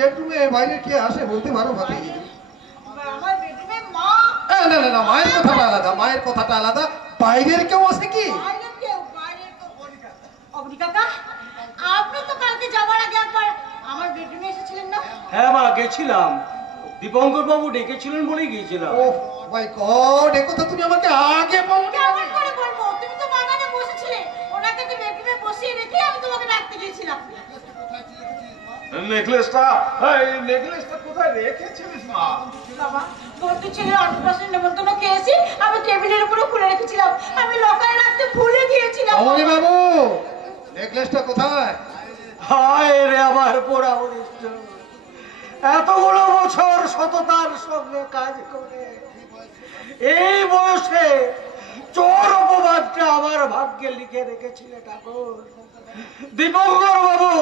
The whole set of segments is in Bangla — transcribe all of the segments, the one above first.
বেডরুমে বাইরে কে আসে বলতে পারো ভাবি? আমার বেডরুমে মা। না না না, মায়ের কথাটা আলাদা, মায়ের কথাটা আলাদা। বাইরের কেউ আছে কি? বাইরের কেউ? অবনি কাকা, আপনি তো কালকে যাওয়ার আগে একবার আমার বেডরুমে এসেছিলেন না? হ্যাঁ মা, গেছিলাম। দীপঙ্কর বাবু ডেকেছিলেন বলেই গিয়েছিলাম। ও মাই গড, এ কথা তুমি আমাকে আগে বলো। কেমন করে বলবো? তুমি তো বাগানে বসেছিলে, ওনাকে তো বেডরুমে বসিয়ে রেখে আমি তোমাকে ডাকতে গিয়েছিলাম। নেকলেসটা, এই নেকলেসটা কোথায় রেখেছিলিস মা? বাবা, বন্ধু ছেলের অন্নপ্রাশন নেমন্তন্ন খেয়েছি, আমি টেবিলের উপরে খুলে রেখেছিলাম, আমি লকারে রাখতে ভুলে গিয়েছিলাম। অমনি বাবু, নেকলেসটা কোথায়? হায় রে আমার পোড়া অনিষ্ট, এতগুলো বছর সততার সঙ্গে কাজ করে এই বয়সে চোর অপবাদটা আমার ভাগ্যে লিখে রেখেছিলে ঠাকুর। দীপঙ্কর বাবু,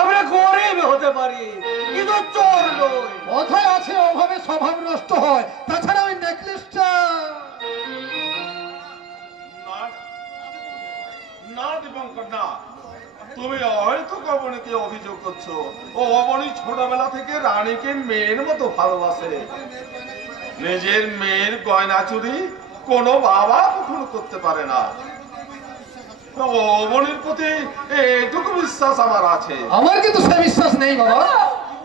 আমরা গরিব হতে পারি কিন্তু চোর নই। কোথায় আছে অভাবে স্বভাব নষ্ট হয়। তাছাড়া ওই নেকলেসটা না দীপঙ্কর, না, তুমি হয়তো অবনীকে অভিযোগ করছো। ও অবনী ছোটবেলা থেকে রানীকে মেয়ের মতো ভালোবাসে। নিজের মেয়ের গয়না চুরি কোনো বাবা কখনো করতে পারে না। অবনীর প্রতি এইটুকু বিশ্বাস আমার আছে। আমার কিন্তু সে বিশ্বাস নেই বাবা।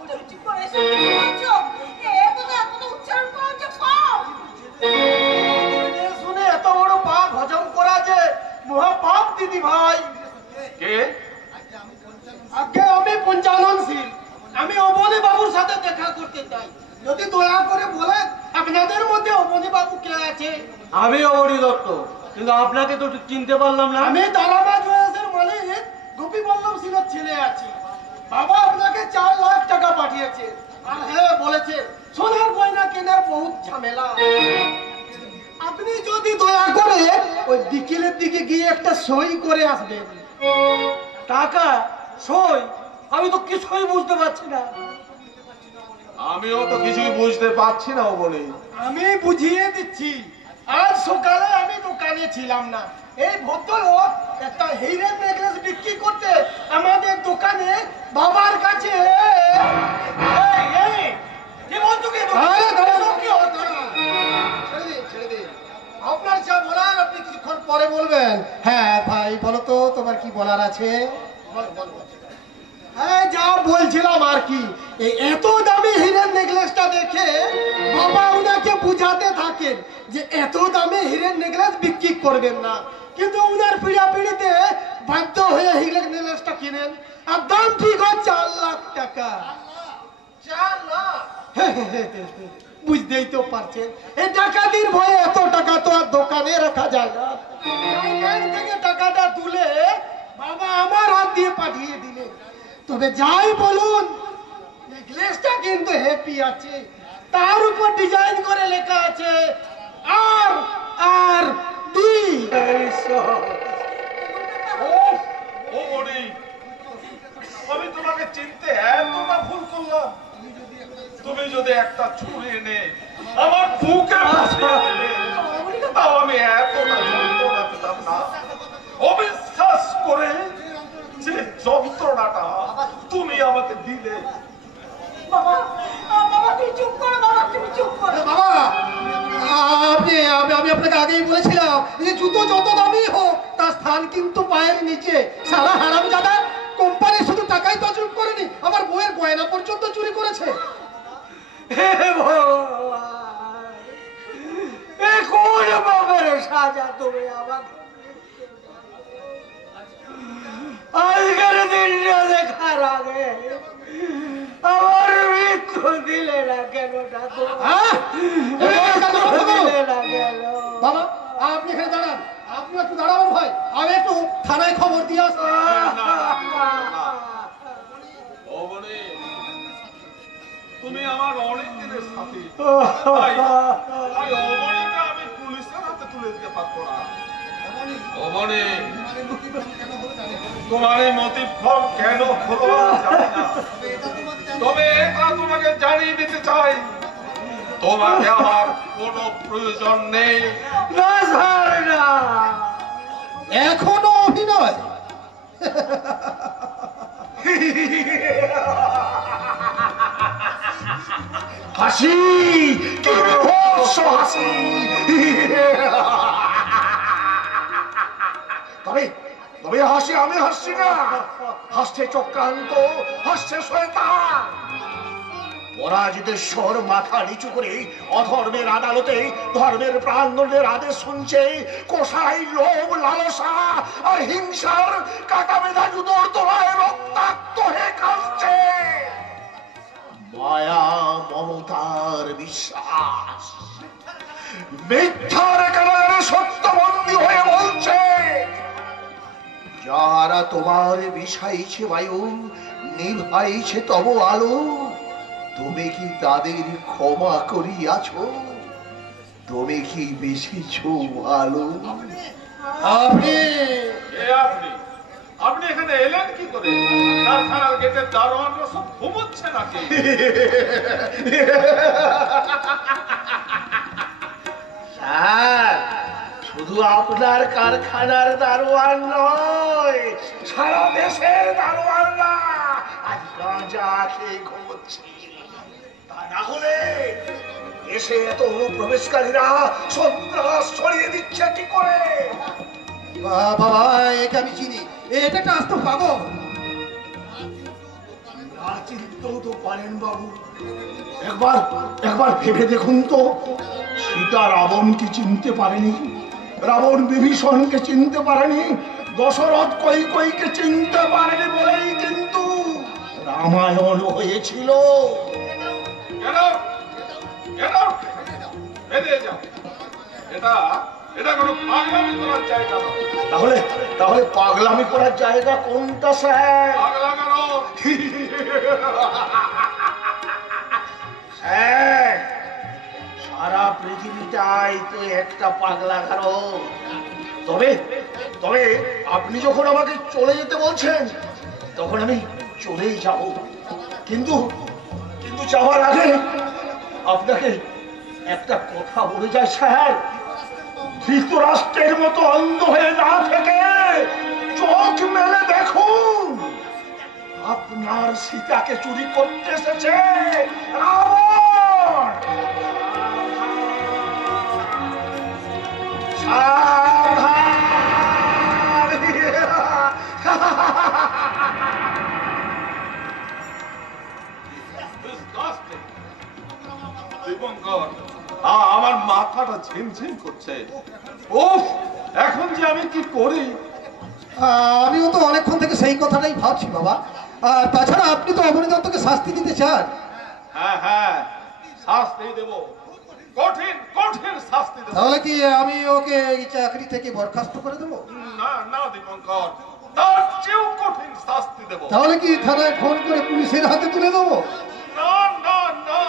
তুমি চুপ করে এসে কি বলছো? এত উচ্চারণ করছো কম। শুনে এত বড় পাপ হজম করা যে মহা পাপ দিদি ভাই। কে? আগে আমি পঞ্চাননশীল, আমি অবনী বাবুর সাথে দেখা করতে চাই। যদি দয়া করে বলেন আপনাদের মধ্যে অবনী বাবু কে আছে? আমি অবনী দত্ত, কিন্তু আপনাকে তো চিনতে পারলাম না। আমি তারামা জুয়েলার্সের মালিক গোপী বল্লভ সিংহের ছেলে আছি। বাবা আপনাকে 4 লাখ টাকা পাঠিয়েছে, আর হ্যাঁ বলেছে সোনার গয়না কেনার বহুত ঝামেলা। আপনি যদি দয়া করে ওই বিকেলের দিকে গিয়ে একটা সই করে আসবেন। টাকা সই? আমি তো কিছুই বুঝতে পারছি না। আমিও তো কিছুই বুঝতে পারছি না অবনী। আমি বুঝিয়ে দিচ্ছি। আজ সকালে আমি দোকানে ছিলাম না, এই ভদ্রলোক একটা হীরের নেকলেস বিক্রি করতে আমাদের দোকানে বাবার কাছে। আপনার যা বলার আপনি কিছুক্ষণ পরে বলবেন। হ্যাঁ ভাই, বলো তো তোমার কি বলার আছে? হ্যাঁ, যা বলছিলাম আর কি, এই এত দামি হীরের নেকলেসটা দেখে বাবা উনাকে বুঝাতে থাকেন যে এত দামি হীরের নেকলেস বিক্রি করবেন না, কিন্তু উনার পিড়াপিড়িতে বাধ্য হয়ে হীরের নেকলেসটা কিনেন। আর দাম ঠিক হয় 4 লাখ টাকা। 4 লাখ? বুঝতেই তো পারছেন, এই ডাকাতির ভয়ে এত টাকা তো আর দোকানে রাখা যায় না। ব্যাংক থেকে টাকাটা তুলে বাবা আমার হাত দিয়ে পাঠিয়ে দিলেন। তবে যাই বলুন, নেকলেসটা কিন্তু হ্যাপি আছে, তার উপর ডিজাইন করে লেখা আছে আর আর ডি। আমি তোমাকে চিনতে এতটা ভুল করলাম। তুমি যদি একটা ছুরি এনে আমার বুকে বসিয়ে দিলে, তাও আমি এতটা যন্ত্রণা পেতাম না। অবিশ্বাস করে যে যন্ত্রণাটা তুমি আমাকে দিলে। বাবা, বাবা তুমি চুপ করো, বাবা তুমি চুপ করো। বাবা, আমি আপনাকে আগেই বলেছিলাম যে জুতো যত দামি হোক তার স্থান কিন্তু পায়ের নিচে। সারা হারামজাদা কোম্পানি শুধু টাকাই তছরূপ করেনি, আমার বউয়ের গয়না পর্যন্ত চুরি করেছে। সাজা তুমি আমাকে আজকের দিনটা দেখার আগে আমার মৃত্যু দিলে না কেন ঠাকুর? দিলে না কেন? বাবা, আপনি এখানে দাঁড়ান, আপনি একটু দাঁড়াবেন ভাই, আমি একটু থানায় খবর দিয়ে আসছি। তুমি আমার অনেক দিনের সাথী, অবনীকে আমি পুলিশের হাতে তুলে দিতে পারবো না। অবনী, তোমার এই মোটিভ ফল কেন হলো জানি না, তবে এটা তোমাকে জানিয়ে দিতে চাই, তোমাকে আমার কোনো প্রয়োজন নেই। এখনো অভিনয়? হাসি, কি বিভৎস হাসি! তবে তবে হাসি আমি হাসছি না, হাসছে চক্রান্ত, হাসছে শয়তান। পরাজিতেশ্বর মাথা নিচু করে অধর্মের আদালতে ধর্মের প্রাণদণ্ডের আদেশ শুনছে। কষাই লোভ, লালসা আর হিংসার কাটা বেঁধা জুতোর তলায় রক্তাক্ত হয়ে কাঁদছে। মায়া, মমতার বিশ্বাস মিথ্যার কারাগারে সত্যবন্দী হয়ে বলছে, যারা তোমার বিষাইছে বায়ু, নিভাইছে তব আলো, তুমি কি তাদের ক্ষমা করিয়াছ? তুমি কি বেশিছ ভালো? আপনি আপনি এখানে এলেন কি করে? কারখানার গেটের দারোয়ানরা সব ঘুমোচ্ছে নাকি? স্যার, শুধু আপনার কারখানার দারোয়ান নয়, সারা দেশের দারোয়ানরা আজ গাঁজা খেয়ে ঘুমোচ্ছে। তা না হলে এসে এত অনুপ্রবেশকারীরা সন্ত্রাস ছড়িয়ে দিচ্ছে কি করে? বাবা, একে আমি চিনি, এটা একটা আস্ত পাগল। না চিনতেও তো পারেন বাবু, একবার একবার ভেবে দেখুন তো। সীতা রাবণকে চিনতে পারেনি, রাবণ বিভীষণকে চিনতে পারেনি, দশরথ কৈকেয়ীকে চিনতে পারেনি বলেই কিন্তু রামায়ণ হয়েছিল। এটা কোনো পাগলামি করার জায়গা না। তাহলে তাহলে পাগলামি করার জায়গা কোনটা স্যার? পাগলা কেন? স্যার, সারা পৃথিবীটাই তো একটা পাগলাগার। তবে তবে আপনি যখন আমাকে চলে যেতে বলছেন, তখন আমি চলেই যাব। কিন্তু কিন্তু যাওয়ার আগে আপনাকে একটা কথা বলে যায় স্যার। ধৃতরাষ্ট্রের মতো অন্ধ হয়ে না থেকে চোখ মেলে দেখুন, আপনার সীতাকে চুরি করতে এসেছে রাবণ। আমার মাথাটা ঝিমঝিম করছে। উফ, এখন যে আমি কি করি? আমিও তো অনেকক্ষণ থেকে সেই কথাটাই ভাবছি বাবা। আর তাছাড়া আপনি তো অবনী দত্তকে শাস্তি দিতে চান। হ্যাঁ হ্যাঁ, শাস্তি দেব, কঠিন কঠিন শাস্তি দেব। তাহলে কি আমি ওকে এই চাকরি থেকে বরখাস্ত করে দেবো? না না দীপঙ্কর, তার চেয়েও কঠিন শাস্তি দেব। তাহলে কি থানায় ফোন করে পুলিশের হাতে তুলে দেবো? না না না,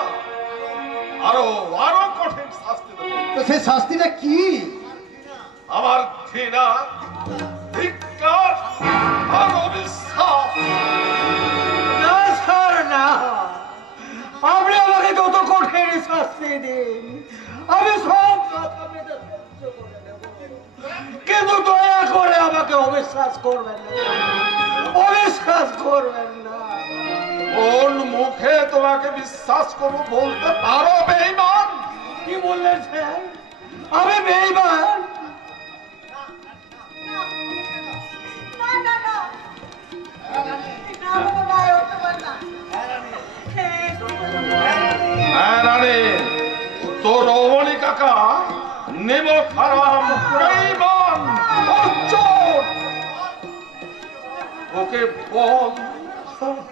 আরো আরো কঠিন শাস্তি দেব। তো সেই শাস্তিটা কি? আমার ঘৃণা, ধিক্কার আর অবিশ্বাস। না স্যার, না, আপনি আমাকে যত কঠিন শাস্তি দিন, আমি সব কথা মেনে সহ্য করে নেব। কিন্তু দয়া করে আমাকে অবিশ্বাস করবেন না, অবিশ্বাস করবেন না। কোন মুখে তোমাকে বিশ্বাস করবো বলতে পারো বেঈমান? কি বললেন স্যার? আমি বেঈমান? হ্যাঁ রানী, তোর রমণী কাকা নিমক হারাম বেঈমান, চোর। ওকে বল,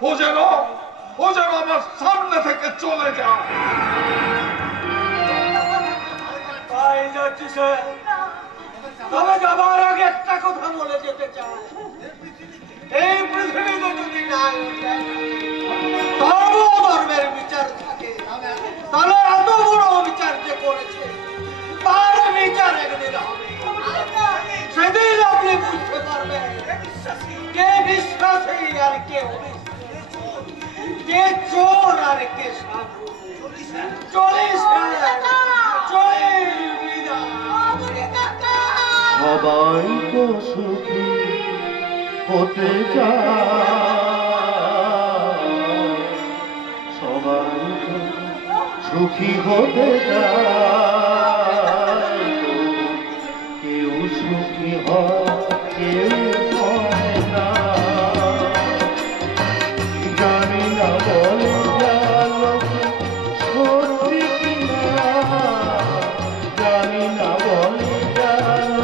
ও যেন আমার সামনে থেকে চলে যায়। তাই যাচ্ছি স্যার, তবে যাবার আগে একটা কথা বলে যেতে চাই। এই পৃথিবীতে যদি ধর্ম ধর্মের বিচার থাকে, তাহলে এত বড় বিচার যে করেছে তার বিচার একদিন হবে। সেদিন আপনি বুঝতে পারবেন কে বিশ্বাসী আর কে অবিশ্বাসী, কে চোর আর কে সাধু। চলিস সবাই তো সুখী হতে চায়, সবাই তো সুখী হতে চায়, কেউ সুখী হয় কেউ হয় না। জানি না বলে গেল সত্যি কিনা, জানি না বলে গেল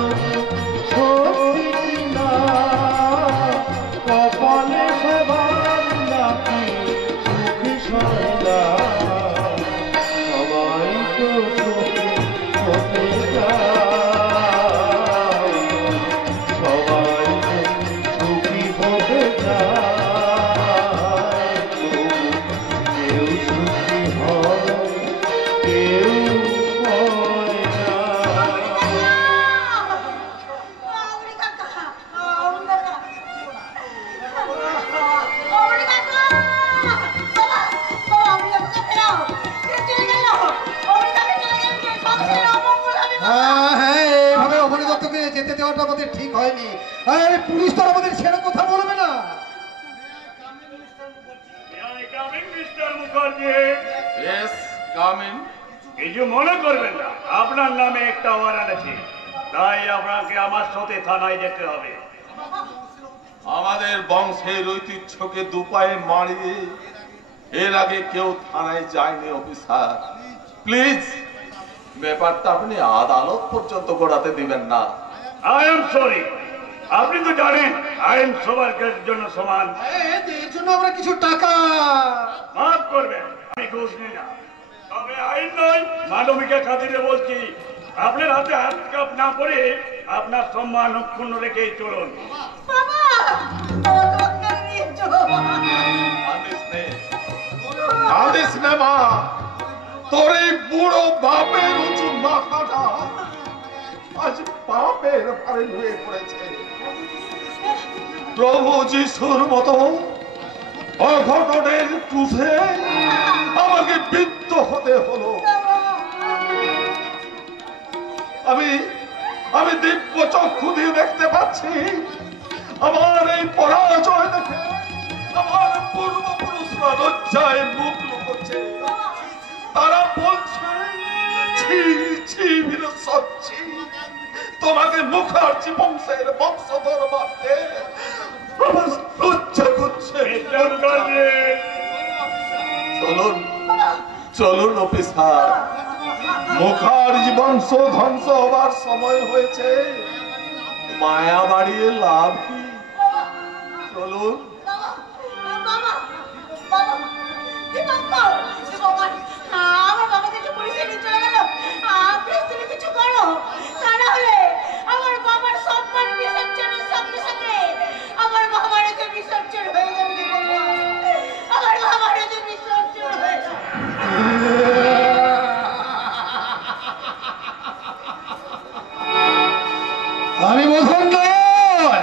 সত্যি কিনা, কপালে সবার নাকি সুখী সয়লা, সবাই তো সুখী হতে চায়, সবাই তো সুখী হতে চায়, কেউ সুখী হয় কেউ হয় না। হ্যাঁ, এইভাবে অবনী দত্তকে যেতে দেওয়াটা আমাদের ঠিক হয়নি। আরে পুলিশ তো আমাদের ছেড়ে কথা বলবে না। কিছু মনে করবেন না, আপনার নামে একটা ওয়ারেন্ট আছে, তাই আপনাকে আমার সাথে থানায় যেতে হবে। আমাদের বংশের ঐতিহ্যকে দুপায়ে মারিয়ে এর আগে কেউ থানায় যায়নি অফিসার। প্লিজ ব্যাপারটা আপনি আদালত পর্যন্ত গড়াতে দিবেন না। আই এম সরি, আপনি তো জানেন আইন সবার জন্য সমান। এর জন্য আমরা কিছু টাকা মাফ করবেন, আমি ঘুষ নিই না, তবে আইন নয় মানবিকের খাতিরে বলছি, আপনার হাতে হাত কাপ না করে আপনার সম্মান অক্ষুণ্ণ রেখেই চলুন। কাঁদিস না মা, তোর এই বুড়ো বাপের উঁচু মাথাটা আজ পাপের ভারে হয়ে পড়েছে। প্রভু যিশুর মতো অঘটনের ক্রুশে আমাকে বিদ্ধ হতে হলো। আমি দিব্য চক্ষু দিয়ে দেখতে পাচ্ছি আমার এই পরাজয় দেখে আমার পূর্বপুরুষরা লজ্জায় মুখ লুকোচ্ছে। তারা বলছে ছি ছি বীরসচ্ছি, তোমাকে মুখার্জি বংশের বংশধর ভাবতে আমার লজ্জা করছে। চলুন চলুন অফিসার, মুখার্জি বংশ ধ্বংস হবার সময় হয়েছে, মায়া বাড়িয়ে লাভ কি? চলুন। আমার বাবাকে যে পুলিশে নিয়ে চলে গেল, তুমি কিছু করো, তা না হলে আমার বাবার সম্মান বিসর্জনের সাথে সাথে আমার বাবার যে বিসর্জন হয়ে যাবে, আমার বাবার যে বিসর্জন হয়ে যাবে। আমি বোঝন নয়,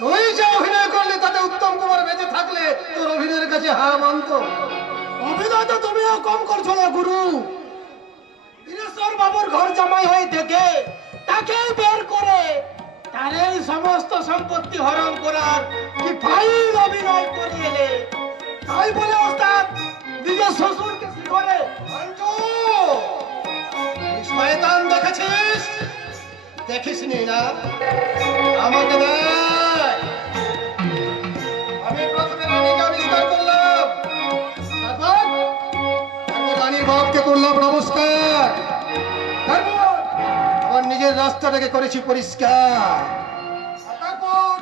তুই যে অভিনয় করলে তাতে উত্তম কুমার বেঁচে থাকলে তোর অভিনয়ের কাছে হার মানত। অভিনয় তো তুমিও কম করছো না গুরু। বীরেশ্বর বাবুর ঘর জামাই হয়ে থেকে তাকে বের করে তার এই সমস্ত সম্পত্তি হরণ করার কি ফাইল অভিনয় করে এলে, তাই বলে ওস্তাদ নিজের শ্বশুরকে শিখরে শয়তান দেখেছিস? দেখিসনি না? আমাকে দেখ, আমি প্রথমে রানীকে আবিষ্কার করলাম, তারপর রানীর বাপকে করলাম নমস্কার, তারপর আমার নিজের রাস্তাটাকে করেছি পরিষ্কার, তারপর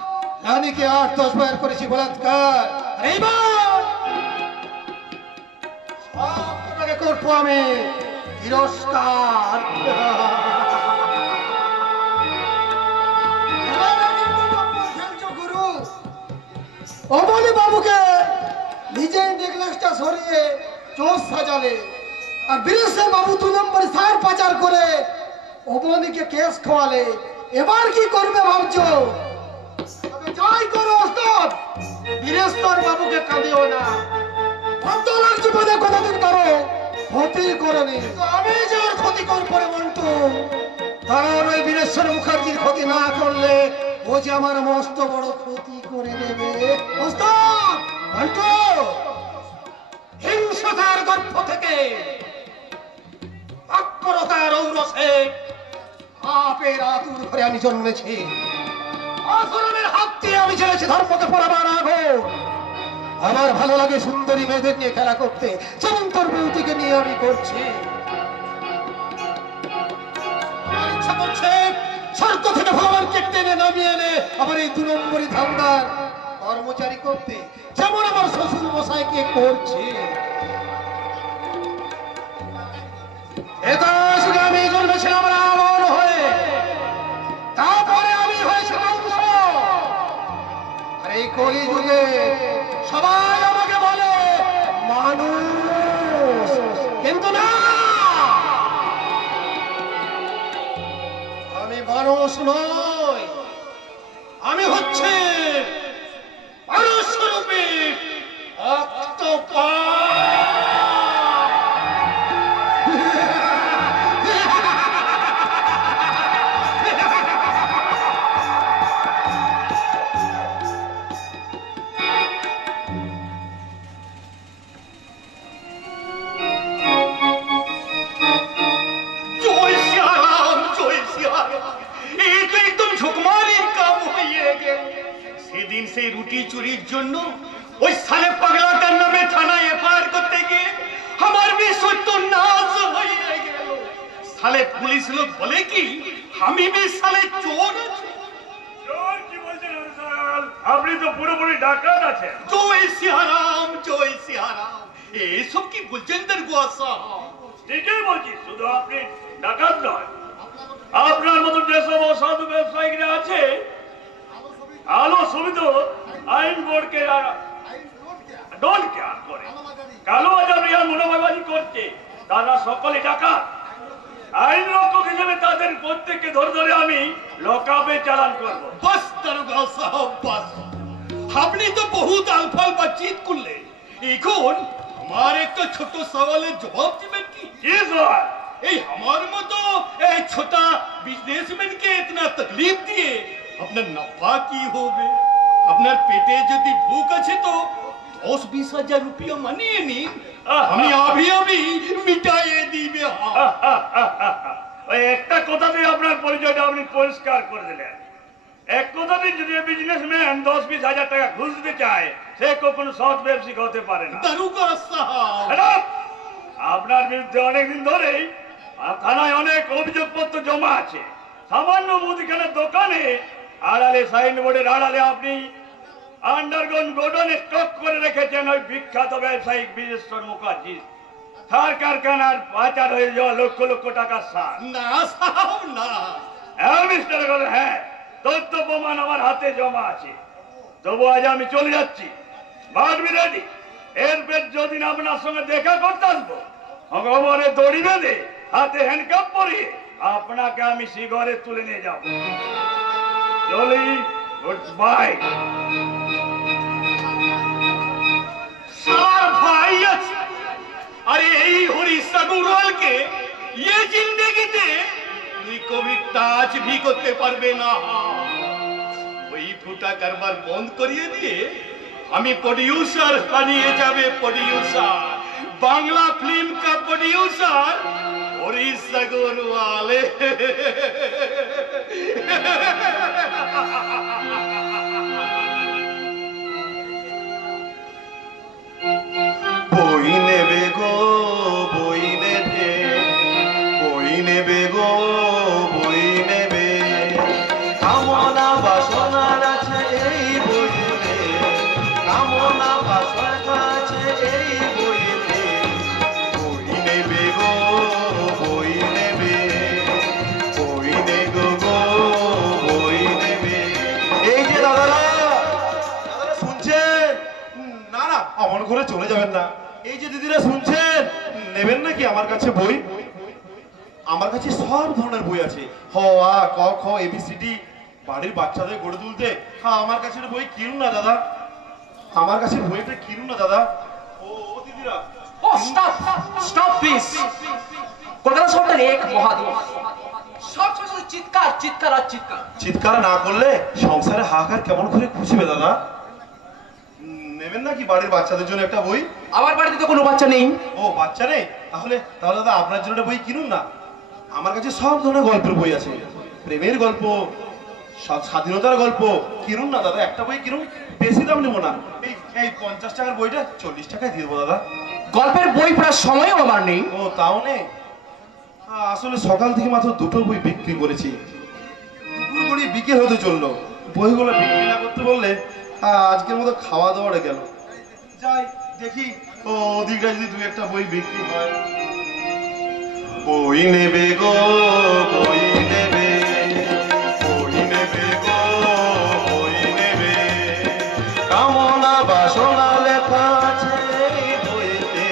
রানীকে 8-10 বার করেছি বলাৎকার, এইবার সবটাকে করবো আমি তিরস্কার। অবনী বাবুকে নিজের নেকলেসটা সরিয়ে চোর সাজালে, আর বীরেশ্বর বাবু 2 নম্বর সার পাচার করে অবনীকে কেস খোয়ালে, এবার কি করবে ভাবছো? যাই করো ওস্তাদ, বীরেশ্বর বাবুকে কাঁদিও না। অন্তরের জীবনে কতদিন কারো ক্ষতি করেনি, আমি যে ওর ক্ষতি করে মন্টু, কারণ ওই বীরেশ্বর বিভীষণ মুখার্জির ক্ষতি না করলে ও যে আমার মস্ত বড় ক্ষতি করে দেবে। হিংসতার গর্ভ থেকে তৎপরতার ঔরসে পাপের আতুর ঘরে আমি জন্মেছি। অধর্মের হাত দিয়ে আমি চলেছি ধর্মকে পোড়াবার আগুন। আমার ভালো লাগে সুন্দরী মেয়েদের নিয়ে খেলা করতে, যেমন তোর বউটিকে নিয়ে আমি করছি। আমার ইচ্ছা করছে স্বর্গ থেকে ভগবানকে টেনে নামিয়ে এনে আমার এই 2 নম্বরী ধান্দার কর্মচারী করতে, যেমন আমার শ্বশুর মশাইকে করছে। এটা শুধু আমি জন্মেছিলাম রাবণ হয়ে, তারপরে আমি হয়েছিলাম কংস। আর এই কলিযুগে সবাই আমাকে বলে মানুষ, কিন্তু না, আমি মানুষ নই। আমি হচ্ছে মানুষরূপী সেদিন সেই রুটি চুরির জন্য ওই সালে পাগলাটার নামে থানায় এফআইআর করতে গিয়ে আমার মেয়ে সত্য নাশ হয়ে গেল। সালে পুলিশ লোক বলে কি আমি মেয়ে সালে চোর। চোর কি বলছেন আনসার? আপনি তো পুরোপুরি ডাকাত আছেন। জয় সিয়ারাম, জয় সিয়ারাম। এসব কি বলছেন দরগোয়া সাহেব? ঠিকই বলছি, শুধু আপনি ডাকাত নয়, আপনার মতো যেসব অসাধু ব্যবসায়ীরা আছে, আলো সমিত আইন বোর্ডকে ডোন্ট কেয়ার করে কালো বাজার মুনাফাবাজি করছে, তারা সকলে ডাকাত। আইন রক্ষক হিসেবে তাদের প্রত্যেককে ধরে ধরে আমি লকআপে চালান করবো। বাস দরগা সাহেব বাস, আপনি তো বহুত আলফাল বাতচিত করলেন, এখন আমার একটা ছোট সওয়ালের জবাব দিবেন কি? জি স্যার। এই আমার মতো এই ছোটা বিজনেসম্যানকে ইতনা তকলিফ দিয়ে আপনার নফা কি হবে? আপনার পেটে যদি ভুক আছে তো 10-20 হাজার রুপিয়া মানিয়ে নিন, আমি আবি মিটাইয়ে দিবে। ওই একটা কথাতে আপনার পরিচয়টা আপনি পরিষ্কার করে দিলেন। এক কথাতে যদি বিজনেসম্যান 10-20 হাজার টাকা ঘুষ দিতে চায়, সে কখনো সৎ ব্যবসায়িক হতে পারে না। দারুগা সাহেব, আপনার বিরুদ্ধে অনেকদিন ধরেই থানায় অনেক অভিযোগপত্র জমা আছে। সামান্য মুদিখানার দোকানে আড়ালে সাইনবোর্ডের আড়ালে আপনি আন্ডারগ্রাউন্ড গোডাউনে স্টক করে রেখেছেন ওই বিখ্যাত ব্যবসায়িক বিজেশ্বর মুখার্জি। সার কারখানার পাচার হয়ে যাওয়া লক্ষ লক্ষ টাকার সার। না সাহেব না। হ্যাঁ মিস্টার গোল, হ্যাঁ, তথ্য প্রমাণ আমার হাতে জমা আছে। তবু আজ আমি চলে যাচ্ছি, বাট বি রেডি। এরপর যদি আপনার সঙ্গে দেখা করতে আসবো, খবরে দড়ি বেঁধে হাতে হ্যান্ডকাপ পরিয়ে আপনাকে আমি শিগরে তুলে নিয়ে যাব। চলি, গুড বাই। सार भाई अरे यही उड़ीसा गुरवाल के ये जिंदगी ते तुई कभी टाच भी करते पारबे ना। वही फुटा करबार बंद करिए दिए हमें प्रोड्यूसर बानिए जाबे। प्रोड्यूसर बांग्ला फिल्म का प्रोड्यूसर उड़ीसा गुरवाले। বই নেবে গো বই নেবে, বই নেবে গো বই নেবে, কামনা বাসনার আছে এই বইতে, কামনা বাসনার আছে এই বইতে, বই নেবে গো বই নেবে, বই নেবে গো বই নেবে। এই যে দাদারা, দাদারা শুনছেন? না না, আমার ঘরে চলে যাবেন না। এই যে দিদিরা শুনছেন, নেবেন নাকি আমার কাছে বই? আমার কাছে সব ধরনের বই আছে, হ আ ক খ এবিসিডি, বাড়ির বাচ্চাদের গড়ে তুলতে। হ্যাঁ, আমার কাছে বই কিনুন না দাদা, আমার কাছে বইটা কিনুন না দাদা। ও দিদিরা, স্টপ প্লিজ। কলকাতা শহরের এক মহাদেব সব সময় চিৎকার চিৎকার আর চিৎকার। চিৎকার না করলে সংসারে হাহাকার কেমন করে খুঁজবে দাদা? নেবেন নাকি বাড়ির বাচ্চাদের জন্য একটা বই? আমার বাড়িতে তো কোনো বাচ্চা নেই। ও বাচ্চা নেই? তাহলে তাহলে দাদা আপনার জন্য একটা বই কিনুন না। আমার কাছে সব ধরনের গল্পের বই আছে, প্রেমের গল্প, স্বাধীনতার গল্প। কিনুন না দাদা, একটা বই কিনুন, বেশি দাম নেবো না। এই 50 টাকার বইটা 40 টাকায় দিয়ে দেবো দাদা। গল্পের বই পড়ার সময়ও আমার নেই। ও তাও নেই? আসলে সকাল থেকে মাত্র 2টো বই বিক্রি করেছি, দুপুর করে বিকেল হতে চললো। বইগুলো বিক্রি না করতে বললে আজকের মতো খাওয়া দাওয়াটা গেল। যাই দেখি ওদিকটা যদি 2-1টা বই বিক্রি হয়। বই নেবে গো বই নেবে, বই নেবে গো বই নেবে, কামনা বাসনা লেখা আছে এই বইতে,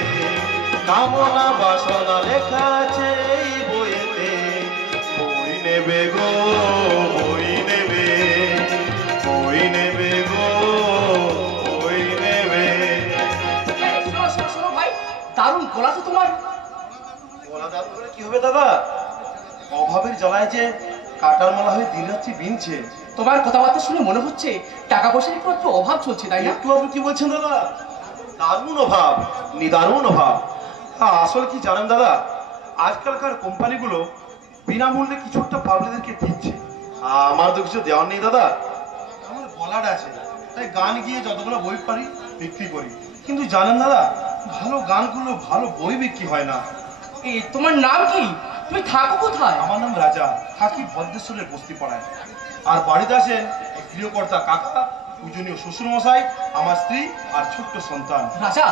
কামনা বাসনা লেখা আছে এই বইতে। বই নেবে গো বই নেবে, বই নেবে গো বই নেবে। শোনো ভাই, দারুণ গলা তো তোমার। গলা দারুণ করে কি হবে দাদা? অভাবের জ্বালায় যে কাটার মালা হয়ে দিন রাত্রি বিনছে। তোমার কথাবার্তা শুনে মনে হচ্ছে টাকা পয়সার একটু একটু অভাব চলছে, তাই না? একটু আপনি কি বলছেন দাদা? দারুণ অভাব, নিদারুণ অভাব। আসলে কি জানেন দাদা, আজকালকার কোম্পানিগুলো বিনামূল্যে কিছু একটা পাবলিকদেরকে দিচ্ছে। আমার তো কিছু দেওয়ার নেই দাদা, আমার গলাটা আছে, তাই গান গিয়ে যতগুলো বই পারি বিক্রি করি। কিন্তু জানেন দাদা, ভালো গান করলেও ভালো বই বিক্রি হয় না। এই তোমার নাম কি? তুমি থাকো কোথায়? আমার নাম রাজা, থাকি ভদ্রেশ্বরের বস্তি পাড়ায়। আর বাড়িতে আছেন গৃহকর্তা কাকা, পূজনীয় শ্বশুর মশাই, আমার স্ত্রী আর ছোট্ট সন্তান। রাজা,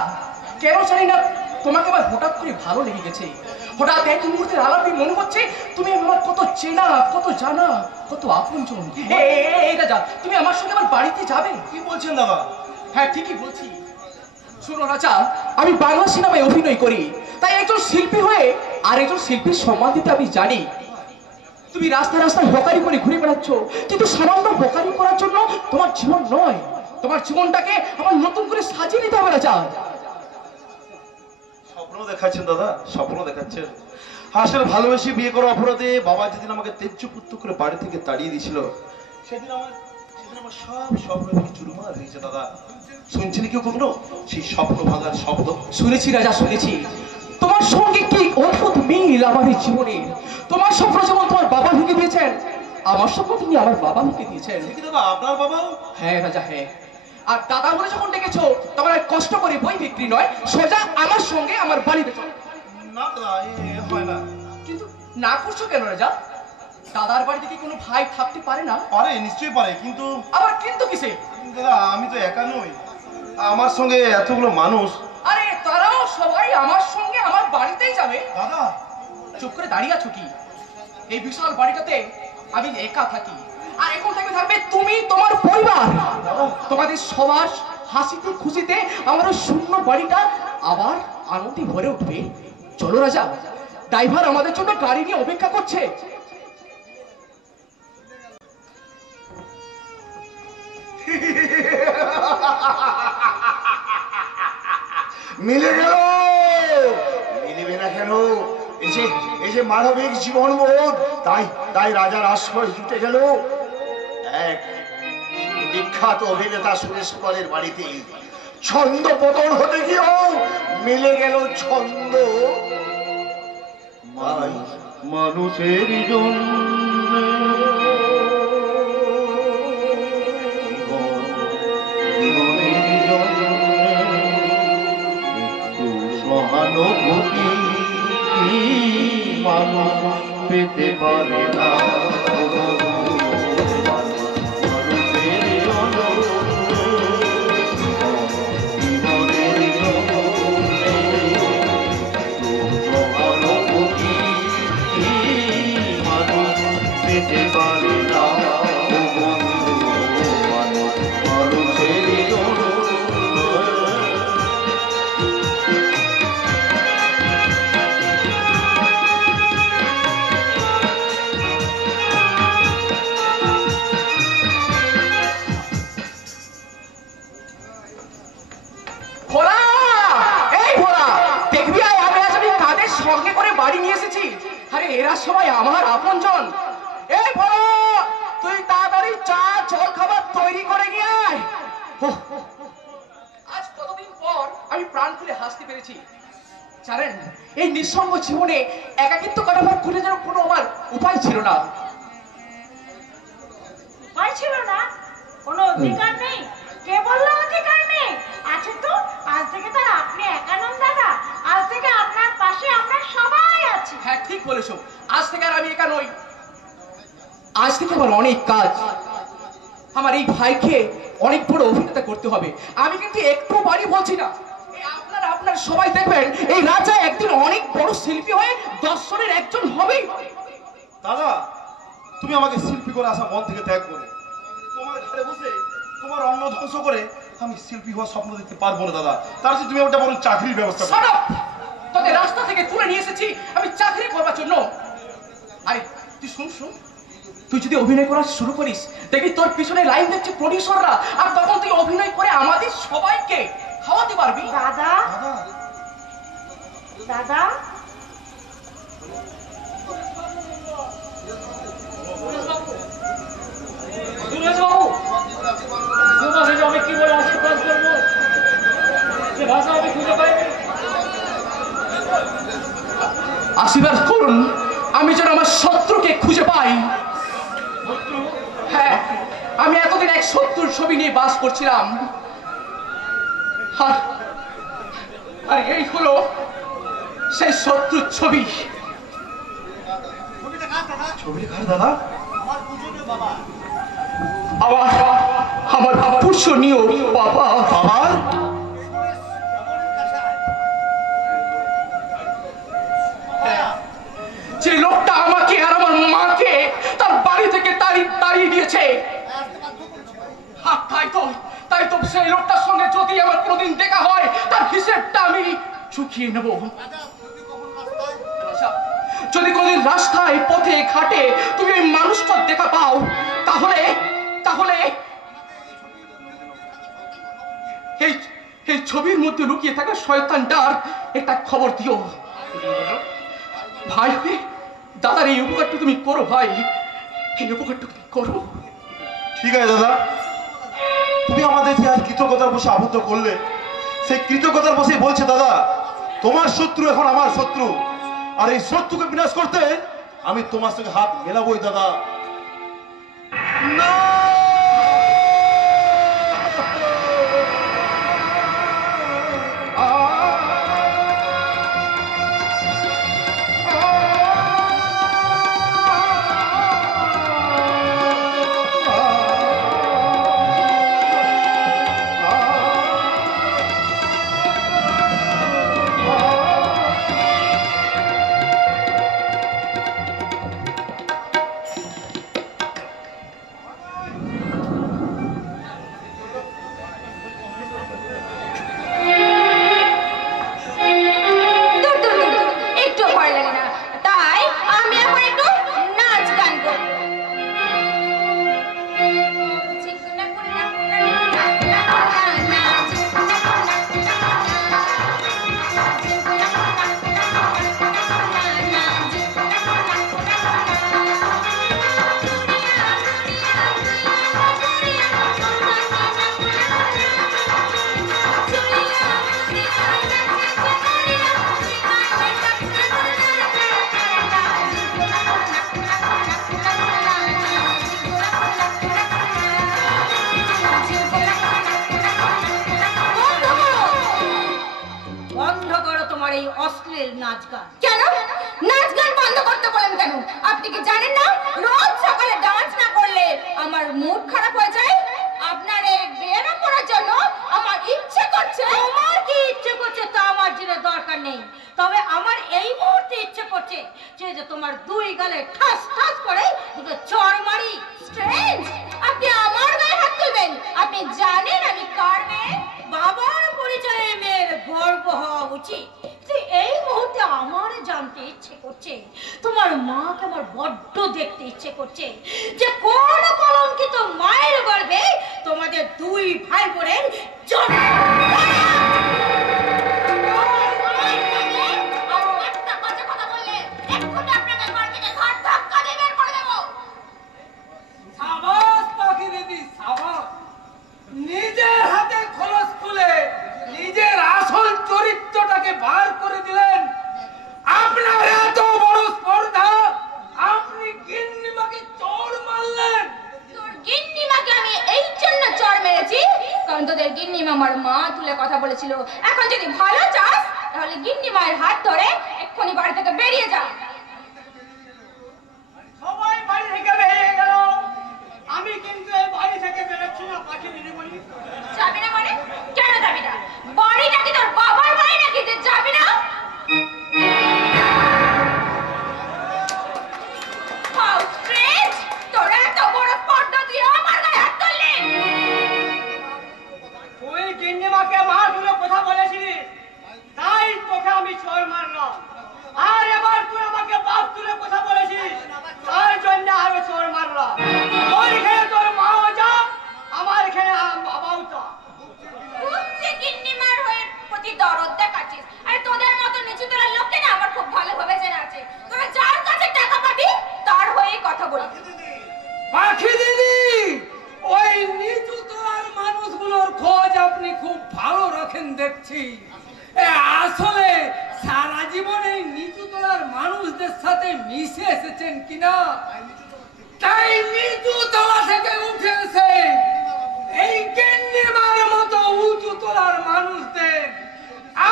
কেন জানি না তোমাকে আবার হঠাৎ করে ভালো লেগে গেছে। হঠাৎ এক মুহূর্তের আলাপে মনে হচ্ছে তুমি আমার কত চেনা, কত জানা, কত আপনজন। এই রাজা, তুমি আমার সঙ্গে আমার বাড়িতে যাবে? কি বলছেন দাদা? হ্যাঁ ঠিকই বলছি। শোনো রাজা, আমি বাংলা সিনেমায় অভিনয় করি, তাই একজন শিল্পী হয়ে আর একজন শিল্পীর সম্মান দিতে আমি জানি। তুমি রাস্তায় রাস্তায় বোকারি করে ঘুরে বেড়াচ্ছ, কিন্তু সামান্য বোকারি করার জন্য তোমার জীবন নয়, তোমার জীবনটাকে আমার নতুন করে সাজিয়ে নিতে হবে রাজা। স্বপ্ন দেখাচ্ছেন দাদা, স্বপ্ন দেখাচ্ছেন। আসলে ভালোবেসে বিয়ে করা অপরাধে বাবা যেদিন আমাকে তেজ্যপুত্র করে বাড়ি থেকে তাড়িয়ে দিয়েছিল, সেদিন আমার সব স্বপ্ন থেকে চুরমার হয়েছে দাদা। শুনছেন কেউ কখনো সেই স্বপ্ন ভাঙার শব্দ? শুনেছি রাজা, শুনেছি। তোমার সঙ্গে কি অদ্ভুত মিল আমাদের জীবনে। তোমার স্বপ্ন যেমন তোমার বাবা ভেঙে দিয়েছেন, আমার স্বপ্ন তুমি আমার বাবা ভেঙে দিয়েছেন। দাদা আপনার বাবাও? হ্যাঁ রাজা, হ্যাঁ। আর দাদা বলে যখন ডেকেছো, তখন আর কষ্ট করে বই বিক্রি নয়, সোজা আমার সঙ্গে আমার বাড়িতে চলো। না দাদা, হয় না। কিন্তু না করছো কেন রাজা? দাদার বাড়িতে কি কোনো ভাই থাকতে পারে না? পারে, নিশ্চয়ই পারে, কিন্তু আবার কিন্তু কিসে? দাদা আমি তো একা নই, আমার সঙ্গে এতগুলো মানুষ। আরে তারাও সবাই আমার সঙ্গে আমার বাড়িতেই যাবে। দাদা চুপ করে দাঁড়িয়ে আছো কি? এই বিশাল বাড়িটাতে আমি একা থাকি, আর এখন থেকে থাকবে তুমি, তোমার পরিবার। তোমাদের সবার হাসিতে খুশিতে আমার শূন্য বাড়িটা আবার আনন্দে ভরে উঠবে। চলো রাজা, ড্রাইভার আমাদের জন্য গাড়ি নিয়ে অপেক্ষা করছে। মিলে গেল, মিলবে না কেন? এই যে মানবিক জীবনবোধ, তাই রাজার আশ্রয় জুটে গেল এক বিখ্যাত অভিনেতা সুরেশ কুমারের বাড়িতে। ছন্দ পতন হতে গিয়েও মিলে গেল ছন্দ। মানুষের জন্য সহানুভূতি মানুষ পেতে পারে না। সঙ্গে করে বাড়ি নিয়ে এসেছি। আরে এরা সবাই আমার আপনজন। এই ভোলা, তাড়াতাড়ি চা জল খাবার তৈরি করে নিয়ে আয়। আজ কতদিন পর আমি প্রাণ খুলে হাসতে পেরেছি। জানেন, এই নিঃসঙ্গ জীবনে একাকিত্ব কাটাবার খুলে যেন কোনো আমার উপায় ছিল না। উপায় ছিল না? কোনো অধিকার নেই? কে বললো অধিকার নেই? আছে তো। আজ থেকে তো আপনি একা নন দাদা, আজ থেকে আপনার পাশে আমরা সবাই আছি। হ্যাঁ, ঠিক বলেছো। আজ থেকে আর আমি একা নই। আজ থেকে আমার অনেক কাজ। আমার এই ভাইকে অনেক বড় অভিনেতা করতে হবে। আমি কিন্তু একটু বাড়ি বলছি না। আপনার সবাই দেখবেন এই রাজা একদিন অনেক বড় শিল্পী হয়ে 10 জনের একজন হবেই। দাদা, তুমি আমাকে শিল্পী করে আসা মন থেকে ত্যাগ করে তোমার ঘরে বসে তোমার অন্ন ধ্বংস করে আমি শিল্পী হওয়ার স্বপ্ন দেখতে পারবো না দাদা। তার চেয়ে তুমি একটা বড় চাকরির ব্যবস্থা করো। Shut up! তোকে রাস্তা থেকে তুলে নিয়ে এসেছি আমি চাকরি করবার জন্য। আরে তুই শুন, তুই যদি অভিনয় করা শুরু করিস দেখবি তোর পিছনে লাইন দিচ্ছে প্রডিউসাররা, আর তখন তুই অভিনয় করে আমাদের সবাইকে খাওয়াতে পারবি। দাদা দাদা আমি কি বলে আশীর্বাদ করবো? যে ভাষা আমি খুঁজে পাইনি। আশীর্বাদ করুন আমি যেন আমার শত্রুকে খুঁজে পাই। হ্যাঁ, আমি এতদিন এক শত্রুর ছবি নিয়ে বাস করছিলাম, আর এই হলো সেই শত্রুর ছবি। ছবিটা কার দাদা? আমার পূজনীয় বাবা। আমার যে লোকটা আমাকে আর আমার মাকে তার বাড়ি থেকে তাড়িয়ে দিয়েছে, তাই তো সেই লোকটার সঙ্গে যদি আমার কোনোদিন দেখা হয় তার হিসেবটা আমি চুকিয়ে নেব। যদি কোনোদিন রাস্তায় পথে ঘাটে তুমি ওই মানুষটার দেখা পাও, তাহলে এই ছবির মধ্যে লুকিয়ে থাকা শয়তানটার একটা খবর দিও। ভাই, দাদার এই উপকারটা তুমি করো ভাই, এই উপকারটা তুমি করো। ঠিক আছে দাদা, তুমি আমাদের যে আজ কৃতজ্ঞতার বসে আবদ্ধ করলে, সেই কৃতজ্ঞতার বসে বলছে দাদা তোমার শত্রু এখন আমার শত্রু, আর এই শত্রুকে বিনাশ করতে আমি তোমার সঙ্গে হাত মেলাবোই দাদা। না, আমার মা তুলে কথা বলেছিল। এখন যদি ভালো চাস তাহলে গিন্নি মায়ের হাত ধরে এক্ষুনি বাড়ি থেকে বেরিয়ে যা। সবাই বাড়ি থেকে বেরিয়ে গেল, আমি কিন্তু এই বাড়ি থেকে বেরোচ্ছি না। পাখি দিদি বলি যাবি না মানে? কেন যাবি না? বাড়িটা কি তোর বাবার বাড়ি নাকি যে যাবি না? তোর এত বড় পর্দা দিয়ে আমার গায়ে হাত তুললি? তুই গিন্নিমাকে মা তুলে কথা বলেছিলিস, তাই তোকে আমি চোর মারলাম। আর এবার তুই আমাকে বাপ তুলে কথা বলেছিস, তার জন্য আরো চোর মারলাম। তোর এখানে তোর মাও যা, আমার এখানে বাবাও যা। যে গিন্নিমার হয়ে প্রতি দরদ দেখাচ্ছিস। আরে তোদের মতো নিচু তলার লোককে না আমার খুব ভালোভাবে জানা আছে। তোরা যার কাছে টাকা পাবি তার হয়ে কথা বলবি। পাখি দিদি, ওই নিচু তলার মানুষগুলোর খোঁজ আপনি খুব ভালো রাখেন দেখছি। আসলে সারা জীবন এই নিচু তলার মানুষদের সাথে মিশে এসেছেন কিনা, তাই নিচু তলা থেকে উঠে এসে এই গিন্নিমার মতো উঁচু তলার মানুষদের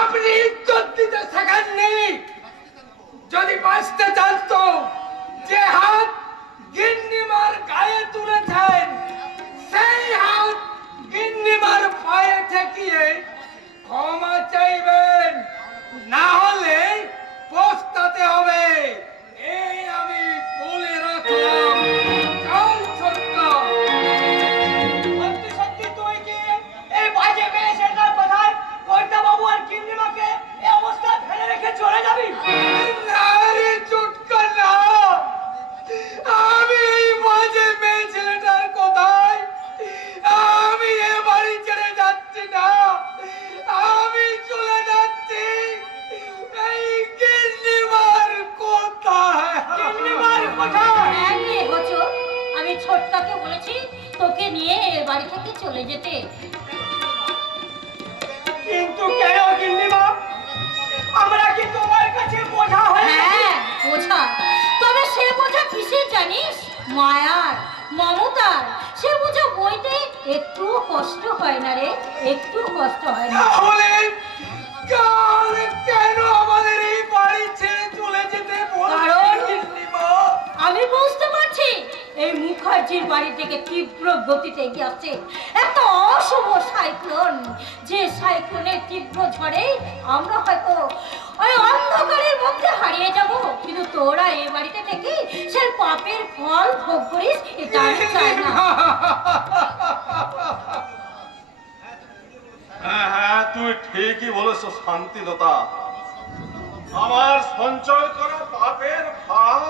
আপনি ইজ্জত দিতে শেখাননি। যদি বাঁচতে চান তো যে হাত গিন্নিমার গায়ে তুলেছেন সেই হাত গিন্নিমার পায়ে ঠেকিয়ে ক্ষমা চাইবেন, না হলে পস্তাতে হবে। এই আমি বলে রাখলাম। চল ছোট্টা। সত্যি সত্যি তুই কি এই বাজে মেয়ে সেটার কথায় কর্তা বাবু আর গিন্নিমাকে এই অবস্থায় ফেলে রেখে চলে যাবি? না রে চুটকা না, আমি এই বাজে মেয়ে ছেলেটার কথায় আমি এ বাড়ি ছেড়ে যাচ্ছি না। আমি চলে যাচ্ছি এই গিন্নিমার কোথায়। গিন্নিমার কোথায়? হ্যাঁ রে হুজুর, আমি ছোটকাকে বলেছি তোকে নিয়ে এ বাড়ি থেকে চলে যেতে। কিন্তু কেন গিন্নিমা, আমরা কি তোমার কাছে বোঝা হয়ে? হ্যাঁ বোঝা, তবে সে বোঝা কিসের জানিস? মায়ার, মমতার। সে বোঝা বইতে একটু কষ্ট হয় না রে, একটু কষ্ট হয় না। তাহলে কেন আমাদের এই বাড়ি ছেড়ে চলে যেতে কারণ গিন্নিমা? আমি বুঝতে পারছি এই মুখার্জির বাড়ি থেকে তীব্র গতিতে এগিয়ে আসছে একটা অশুভ সাইক্লোন। যে সাইক্লোনের তীব্র ঝড়ে আমরা হয়তো ওই অন্ধকারের মধ্যে হারিয়ে যাব, কিন্তু তোরা এই বাড়িতে থেকে সে পাপের ফল ভোগ করিস, এটা আমি চাই না। হ্যাঁ হ্যাঁ, তুই ঠিকই বলেছ শান্তিলতা। আমার সঞ্চয় করা পাপের ভাগ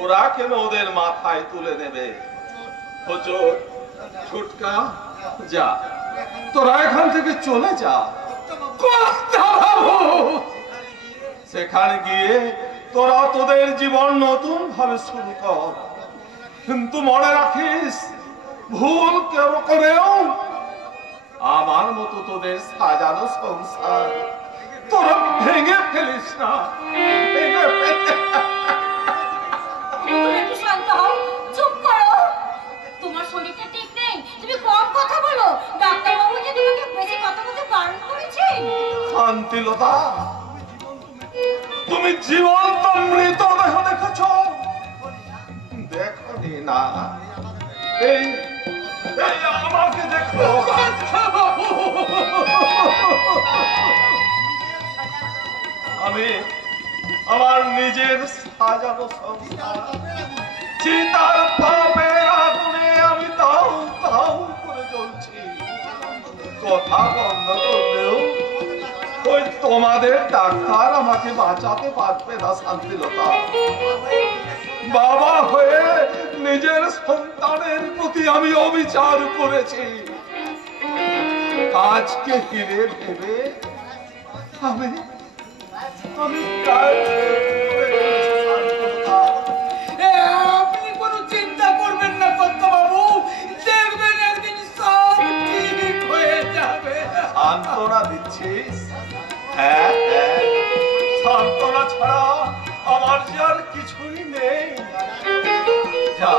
ওরা কেন ওদের মাথায় তুলে নেবে? হুজুর, ছুটকা যা, তোরা এখান থেকে চলে যা। সেখানে গিয়ে তোরা তোদের জীবন নতুন ভাবে শুরু কর, কিন্তু মনে রাখিস ভুল কেউ করেও আমার মতো তোদের সাজানো সংসার তোরা ভেঙে ফেলিস না। তুমি একটু শান্ত হও, চুপ করো। তোমার শরীরটা ঠিক নেই, তুমি কম কথা বলো। ডাক্তারবাবু যে তোমাকে বেশি কথা বলতে বারণ করেছেন। শান্তিলতা, তুমি জীবন্ত মৃত দেহ দেখেছ? দেখনি না? এই আমাকে দেখো। আমি আমার নিজের সাজানো সংসার চিতার পাপের আগুনে আমি তাও তাও করে জ্বলছি। কথা বন্ধ করলেও ওই তোমাদের ডাক্তার আমাকে বাঁচাতে পারবে না। শান্তিলতা, বাবা হয়ে নিজের সন্তানের প্রতি আমি অবিচার করেছি। আজকে হিরে ভেবে আমি আপনি কোনো চিন্তা করবেন না কর্তাবাবু, দেখবেন একদিন সব ঠিক হয়ে যাবে। সান্ত্বনা দিচ্ছিস? হ্যাঁ হ্যাঁ, সান্ত্বনা ছাড়া আমার যে আর কিছুই নেই। যা,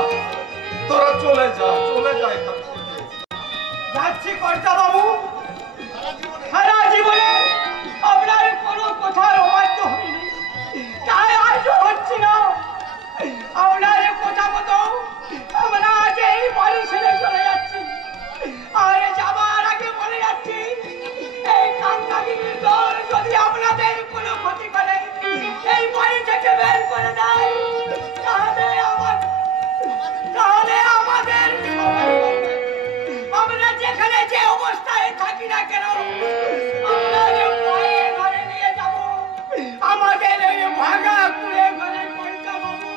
তোরা চলে যা, চলে যা এখান থেকে। যা যাচ্ছি কর্তা বাবু। সারা জীবনে আপনার কোনো কথার অবাধ্য হয়নি, তাই আজও হচ্ছি না। আপনার কথা মতো আমরা আজ এই বাড়ি ছেড়ে চলে যাচ্ছি। আর যাবার আগে বলে যাচ্ছি, এই কান্দাগিরির দল যদি আপনাদের কোনো ক্ষতি করে, এই বাড়ি থেকে বের করে দেয়, তাহলে আমাদের আমরা যেখানে যে অবস্থায় থাকি না কেন, আমরা পায়ে ঘরে নিয়ে যাব। আমাদের ওই ভাঙা কুড়ে ঘরে কইতা বাবু,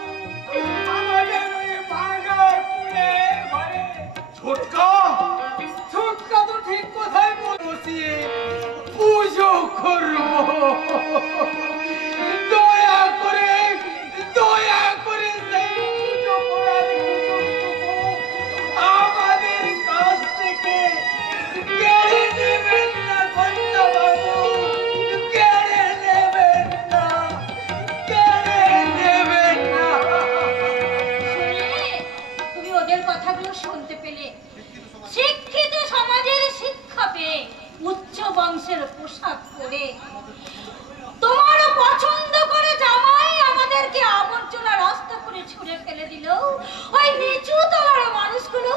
আমাদের ওই ভাঙা কুড়ে ঘরে। ছোটকা তো ঠিক কোথায় বসিয়ে পুজো করবো। দয়া করে সেই পুজো করার সুযোগটুকু আমাদের কাছ থেকে কেড়ে নেবেন না কর্তা বাবু, কেড়ে নেবেন না। তুমি ওদের কথাগুলো শুনতে পেলে? শিক্ষিত সমাজের শিক্ষা পেয়ে, উচ্চ বংশের পোশাক পরে, তোমার পছন্দ করে জামাই আমাদেরকে আবর্জনা রাস্তা করে ছুঁড়ে ফেলে দিল। ওই নিচু তলার মানুষগুলো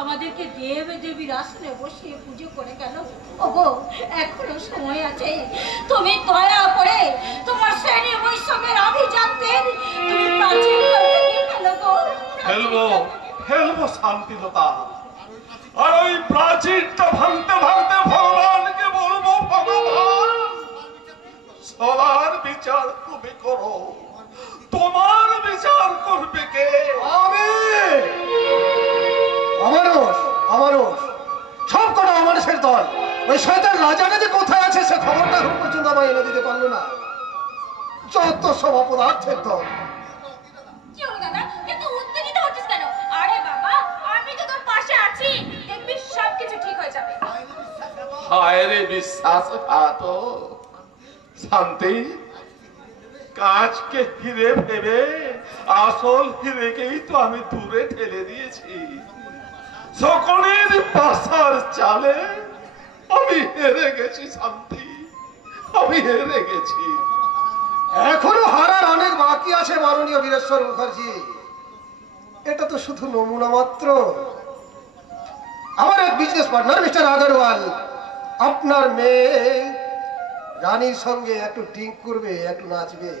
আমাদেরকে দেবীর আসনে বসিয়ে পুজো করে গেল। ওগো, এখনো সময় আছে। তুমি দয়া করে তোমার শ্রেণী বৈষম্যের অভিযাত্রীর তুমি প্রাচীন ফেলবো শান্তিলতা। আর ওই প্রাচীরটা ভাঙতে ভাঙতে ভগবানকে বলবো, ভগবান সবার বিচার তুমি করো, তোমার বিচার করবে কে? আমারও সব কটা মানুষের দল। ওই শয়তান রাজাটা যে কোথায় আছে সে খবরটা এখন পর্যন্ত আমায় এনে দিতে পারলো না। যত সব অপরাধের দল। কি হলো দাদা, এত উত্তেজিত হচ্ছিস কেন? আরে বাবা, আমি তো তোর পাশে আছি, দেখবি সবকিছু ঠিক হয়ে যাবে। হায় রে বিশ্বাসঘাত শান্তি, কাঁচকে হিরে ভেবে আসল হিরেকেই তো আমি দূরে ঠেলে দিয়েছি। সকলের পাশার চালে আমি হেরে গেছি শান্তি, আমি হেরে গেছি। এখনো হারার অনেক বাকি আছে মাননীয় বীরেশ্বর মুখার্জি। এটা তো শুধু নমুনা মাত্র। আমার এক বিজনেস পার্টনার মিস্টার আগরওয়াল আপনার মেয়ে রানীর সঙ্গে একটু ড্রিঙ্ক করবে, একটু নাচবে।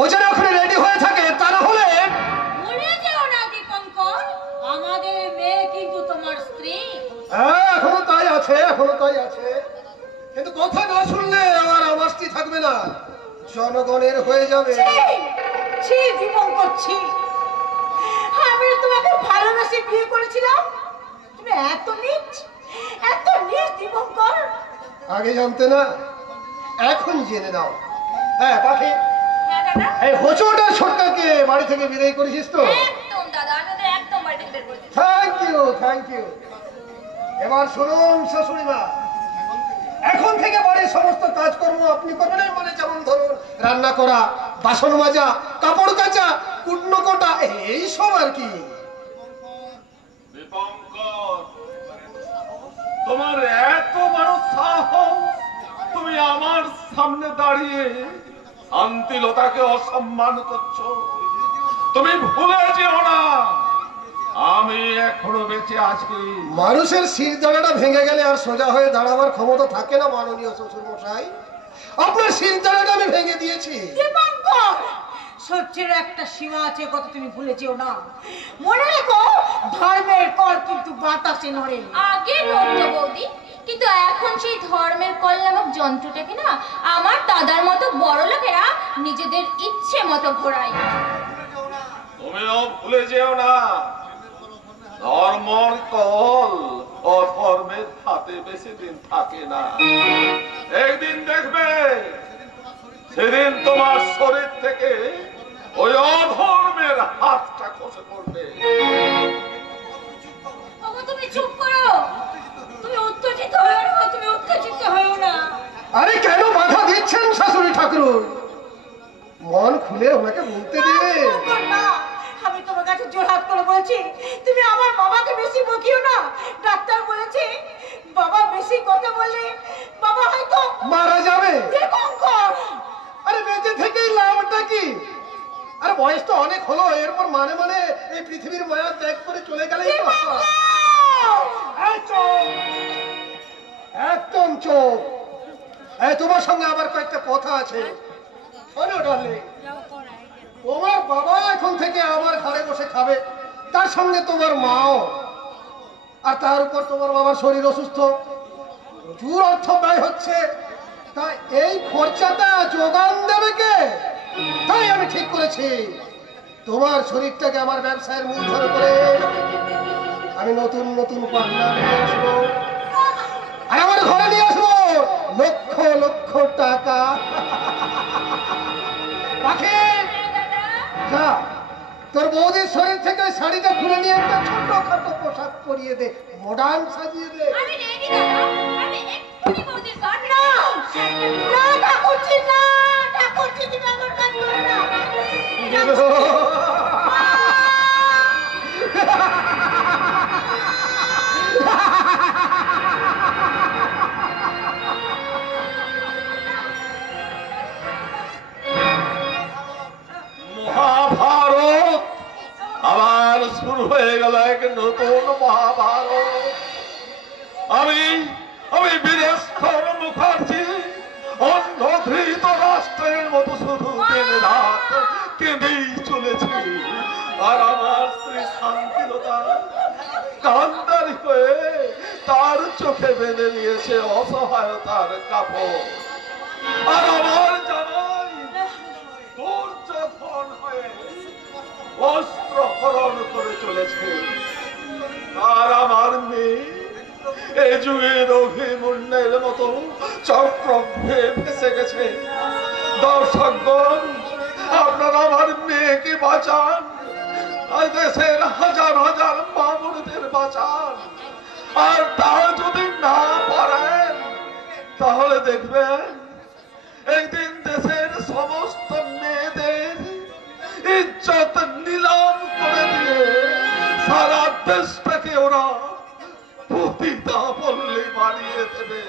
ও যেন ওখানে রেডি হয়ে থাকে, তা না হলে ভুলে যেও না দীপঙ্কর, আমাদের মেয়ে কিন্তু তোমার স্ত্রী। এখনো তাই আছে। কিন্তু কথা না শুনলে আমার আওয়াজটি থাকবে না, জনগণের হয়ে যাবে। ছি দীপঙ্কর, ছি। আমি তোমাকে ভালোবেসে বিয়ে করেছিলাম, তুমি এত নীচ দীপঙ্কর। আগে জানতে না, এখন জেনে নাও। হ্যাঁ পাখি, হ্যাঁ দাদা। এই হোঁচটা ছোটটাকে বাড়ি থেকে বিদায় করেছিস তো? একদম দাদা, আমি ওদের একদম বাড়ি থেকে বের করে দিচ্ছি। Thank you. এবার শুনুন শাশুড়ি মা, এখন থেকে বাড়ির সমস্ত কাজকর্ম আপনি করবেন। মানে যেমন ধরুন রান্না করা, বাসন মাজা, কাপড় কাচা, কুটনো কোটা, এই সব আর কি। দীপঙ্কর, তোমার এত বড় সাহস, তুমি আমার সামনে দাঁড়িয়ে শান্তিলতাকে অসম্মান করছো। তুমি ভুলে যেও না, আমি এখনো বেঁচে আছি। মানুষের শির দাঁড়াটা ভেঙে গেলে আর সোজা হয়ে দাঁড়াবার ক্ষমতা থাকে না মাননীয় শ্বশুর মশাই। আপনার শির দাঁড়াটা আমি ভেঙে দিয়েছি। দীপঙ্কর, সহ্যের একটা সীমা আছে, কথা তুমি ভুলে যেও না। মনে রেখো, ধর্মের কল কিন্তু বাতাসে নড়ে। আগে নড়তো বৌদি, কিন্তু এখন সেই ধর্মের কল নামক যন্ত্রটাকে না আমার দাদার মতো বড় লোকেরা নিজেদের ইচ্ছে মতো ঘোরায়। তুমিও ভুলে যেও না, ধর্মর কল অধর্মের হাতে বেশি দিন থাকে না। একদিন দেখবে, সেদিন তোমার শরীর থেকে ওই অধর্মের হাতটা খসে পড়বে। তুমি চুপ করো, তুমি উত্তেজিত হয়েও না। আরে কেন বাধা দিচ্ছেন শাশুড়ি ঠাকুর? মন খুলে ওনাকে বলতে দিলে। আমি তোমার কাছে জোর হাত করে বলছি, তুমি আমার বাবাকে বেশি বকিও না। ডাক্তার বলেছে বেশি কথা বললে বাবা হয়তো মারা যাবে। দীপঙ্কর, আরে বেঁচে থেকেই লাভটা কি? আরে বয়স তো অনেক হলো, এরপর মানে মানে এই পৃথিবীর মায়া ত্যাগ করে চলে গেলেই তো হয়। এই চোখ, একদম চোখ। এই তোমার সঙ্গে আবার কয়েকটা কথা আছে, শোনো ডার্লিং। তোমার বাবা এখন থেকে আমার ঘরে বসে খাবে, তার সঙ্গে তোমার মাও। আর তার উপর তোমার বাবার শরীর অসুস্থ, প্রচুর অর্থ ব্যয় হচ্ছে। তাই এই খরচাটা যোগান দেবে কে? তাই আমি ঠিক করেছি তোমার শরীরটাকে আমার ব্যবসায়ের মূলধন করে আমি নতুন নতুন পার্টনার নিয়ে আসবো, আর আমার ঘরে নিয়ে আসবো লক্ষ লক্ষ টাকা। পাখি, যা তোর বৌদির শরীর থেকে ওই শাড়িটা খুলে নিয়ে একটা ছোটখাটো পোশাক পরিয়ে দে, মডার্ন সাজিয়ে দে। আমি রেডি দাদা, আমি এক্ষুনি বৌদির গান না না না করছি না, না করছি, তুমি আমার কাজ করো না। মহাভারত আবার শুরু হয়ে গেল, এক নতুন মহাভারত। আমি বীরেশ্বর মুখার্জি অন্ধধৃত রাষ্ট্রের মতো শুধু দিন রাত কেঁদেই চলেছি। আর আমার স্ত্রী শান্তিলতা কান্দারি হয়ে তার চোখে বেঁধে নিয়েছে অসহায়তার কাপড়। আর আমার জামাই দুর্যোধন হয়ে অস্ত্র হরণ করে চলেছে। আর আমার মেয়ে এই যুগের অভিমন্যের মতো চক্রভে ফেসে গেছে। দর্শকগণ, আপনারা আমার মেয়েকে বাঁচান, আর দেশের হাজার হাজার মামুনদের বাঁচান। আর তা যদি না পারেন তাহলে দেখবেন একদিন দেশের সমস্ত মেয়েদের ইজ্জত নিলাম করে দিয়ে সারা দেশটাকে ওরা পতিতা পল্লী বানিয়ে দেবে।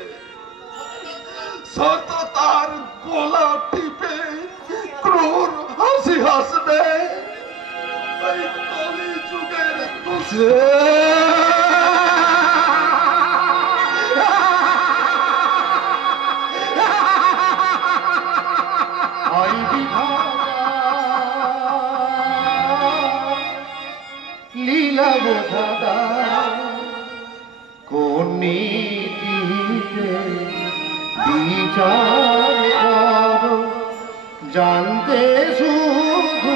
সততার গোলা টিপে ক্রূর হাসি হাসবে। এই কলি যুগের লীলা বোঝাদা কোন নীতিতে বিচার করো, জানতে শুধু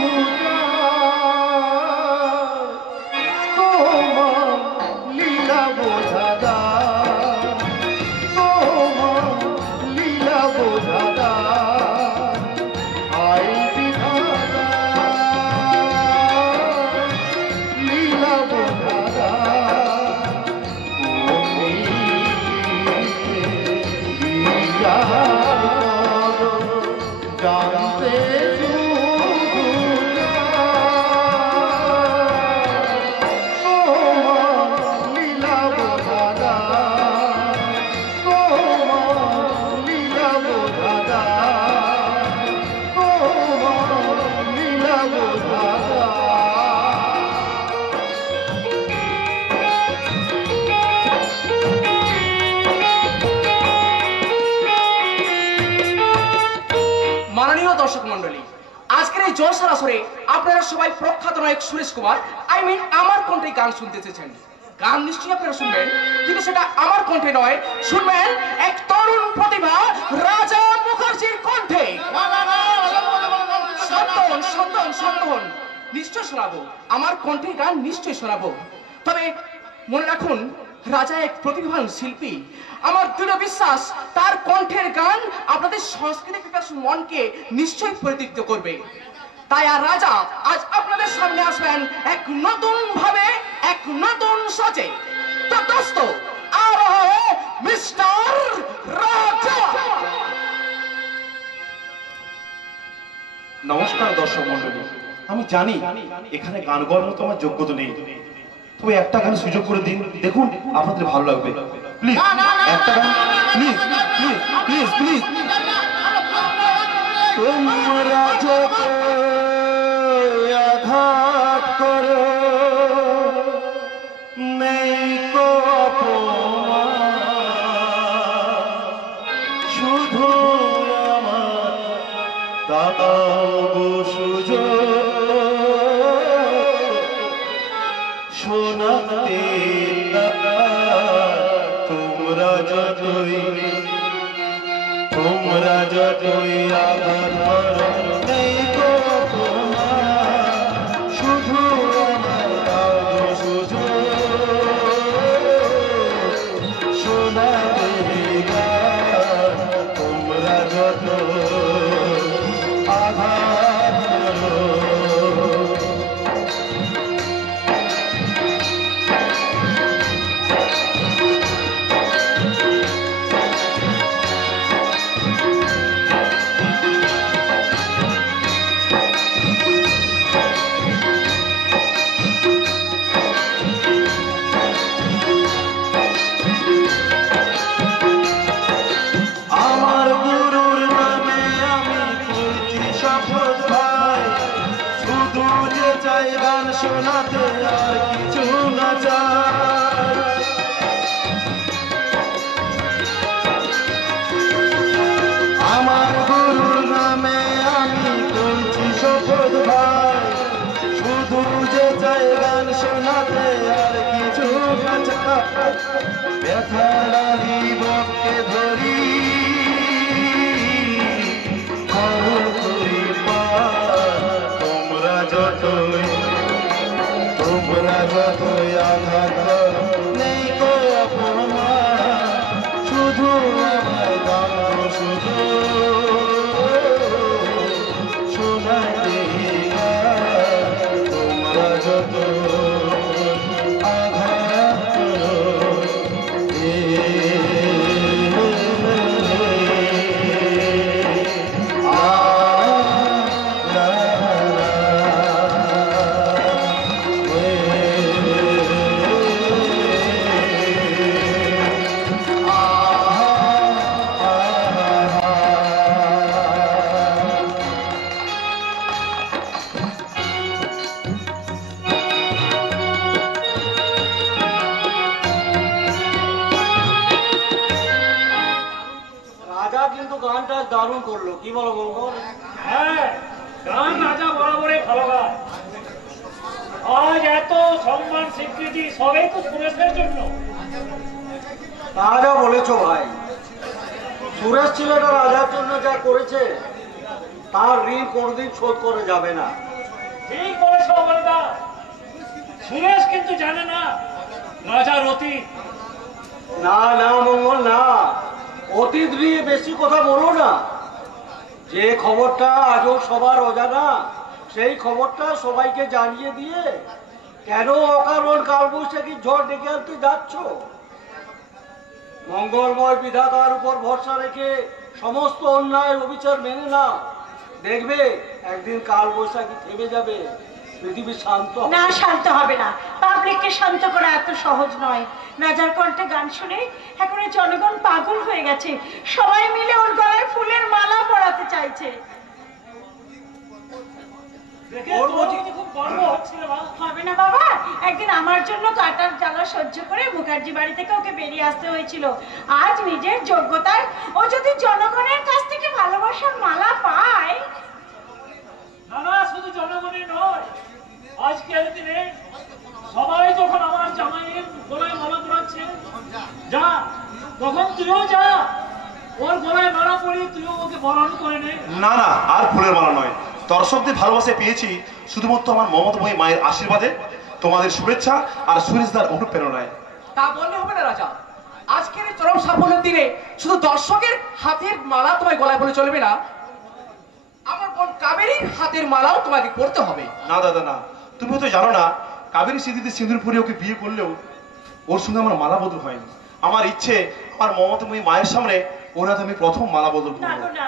তোমার লীলা বোঝাদা, তোমার লীলা বোঝাদা। আই বিধাতা লীলা বোঝাদা, জানতে লীলা বোঝাদা, লীলা বোঝাদা, লীলা বোঝাদা। মাননীয় দর্শক মন্ডলী, আজকের এই জলসার আসরে আপনারা সবাই প্রখ্যাত নায়ক সুরেশ কুমার আমার কণ্ঠে গান শুনতে চেয়েছেন। গান নিশ্চয়ই আপনারা শুনবেন, কিন্তু সেটা আমার কণ্ঠে নয়, শুনবেন এক তরুণ প্রতিভা রাজা মুখার্জির কণ্ঠে। সন্তান সন্তান সন্তান নিশ্চয় শোনাবো, আমার কণ্ঠে গান নিশ্চয় শোনাবো। তবে মনে রাখুন, রাজা এক প্রতিভাবান শিল্পী। আমার দৃঢ় বিশ্বাস তার কণ্ঠের গান আপনাদের সাংস্কৃতিক বিকাশ মনকে নিশ্চয়ই পরিতৃপ্ত করবে। তাই আর রাজা আজ আপনাদের সামনে আসবেন এক নতুন ভাবে, এক নতুন সাজে। তো দোস্ত, আর মিস্টার রাজা। নমস্কার দর্শক মন্ডলী, আমি জানি এখানে গান গাওয়ার মতো আমার যোগ্যতা নেই, তবে একটা গান সুযোগ করে দিন, দেখুন আপনাদের ভালো লাগবে। প্লিজ একটা গান প্লিজ প্লিজ প্লিজ প্লিজ। তোমরা যত আঘাত করো নেই কো শুধু আমার দাদাও সুযোগ শোনাতে তোমরা যতই আঘাত করো নেই গো শুধু আমার দাও সুযোগ শোনাতে তোমরা যত আঘাত করো। শোনাতে আর কিছু না চাই আমার গুরুর নামে আমি করছি শপথ ভাই শুধু যে চাই গান শোনাতে আর কিছু না চাই ব্যথারি বকে ধরি তোমরা যতই আঘাত নেই গো অপমান শুধু আমার গান শুধু শোনাতে তোমরা যত আঘাত করো। দারুণ করলো, কি বলো মঙ্গল? হ্যাঁ, গান রাজা বরাবরই ভালো গায়। আজ এত সম্মান স্বীকৃতি সবই তো সুরেশের জন্য। রাজা বলেছো ভাই, সুরেশ ছেলেটা রাজার জন্য যা করেছে তার ঋণ কোনদিন শোধ করে যাবে না। ঠিক বলেছ বলদা। সুরেশ কিন্তু জানে না রাজার অতীত। না না মঙ্গল না, অতীত নিয়ে বেশি কথা বলো না। যে খবরটা আজও সবার অজানা সেই খবরটা সবাইকে জানিয়ে দিয়ে কেন অকারণ কালবৈশাখী ঝড় ডেকে আনতে যাচ্ছ? মঙ্গলময় বিধাতার উপর ভরসা রেখে সমস্ত অন্যায় অবিচার মেনে না, দেখবে একদিন কালবৈশাখী থেমে যাবে, পৃথিবী শান্ত না। শান্ত হবে না, পাবলিককে শান্ত করা এত সহজ নয়। রাজার কণ্ঠে গান শুনে এখন জনগণ পাগল হয়ে গেছে, সবাই মিলে ওর গলায় ফুলের মালা পরাতে চাইছে। হবে না বাবা, একদিন আমার জন্য কাটার জ্বালা সহ্য করে মুখার্জি বাড়ি থেকে ওকে বেরিয়ে আসতে হয়েছিল। আজ নিজের যোগ্যতায় ও যদি জনগণের কাছ থেকে ভালোবাসার মালা পায়। না না, শুধু জনগণের নয়, আজকের দিনে সবাই যখন আমার জামাইয়ের গলায় মালা পরাচ্ছে, যা তখন তুইও যা ওর গলায় মালা পরিয়ে তুইও ওকে বরণ করে নে। না না, আর ফুলের মালা নয়, দর্শকদের ভালোবাসা পেয়েছি শুধুমাত্র আমার মমতাময়ী মায়ের আশীর্বাদে, তোমাদের শুভেচ্ছা আর সুরেশদার অনুপ্রেরণায়। তা বললে হবে না রাজা, আজকের এই চরম সাফল্যের দিনে শুধু দর্শকের হাতের মালা তোমায় গলায় বলে চলবে না, আমার বোন কাবেরীর হাতের মালাও তোমাকে পরতে হবে। না দাদা না, তুমি তো জানো না, কাবেরী স্মৃতিতে সিঁদুর পরে ওকে বিয়ে করলেও ওর সঙ্গে আমার মালা বদল হয়নি। আমার ইচ্ছে আমার মমতাময়ী মায়ের সামনে ওর হাতে আমি প্রথম মালা বদল করব। না গো না,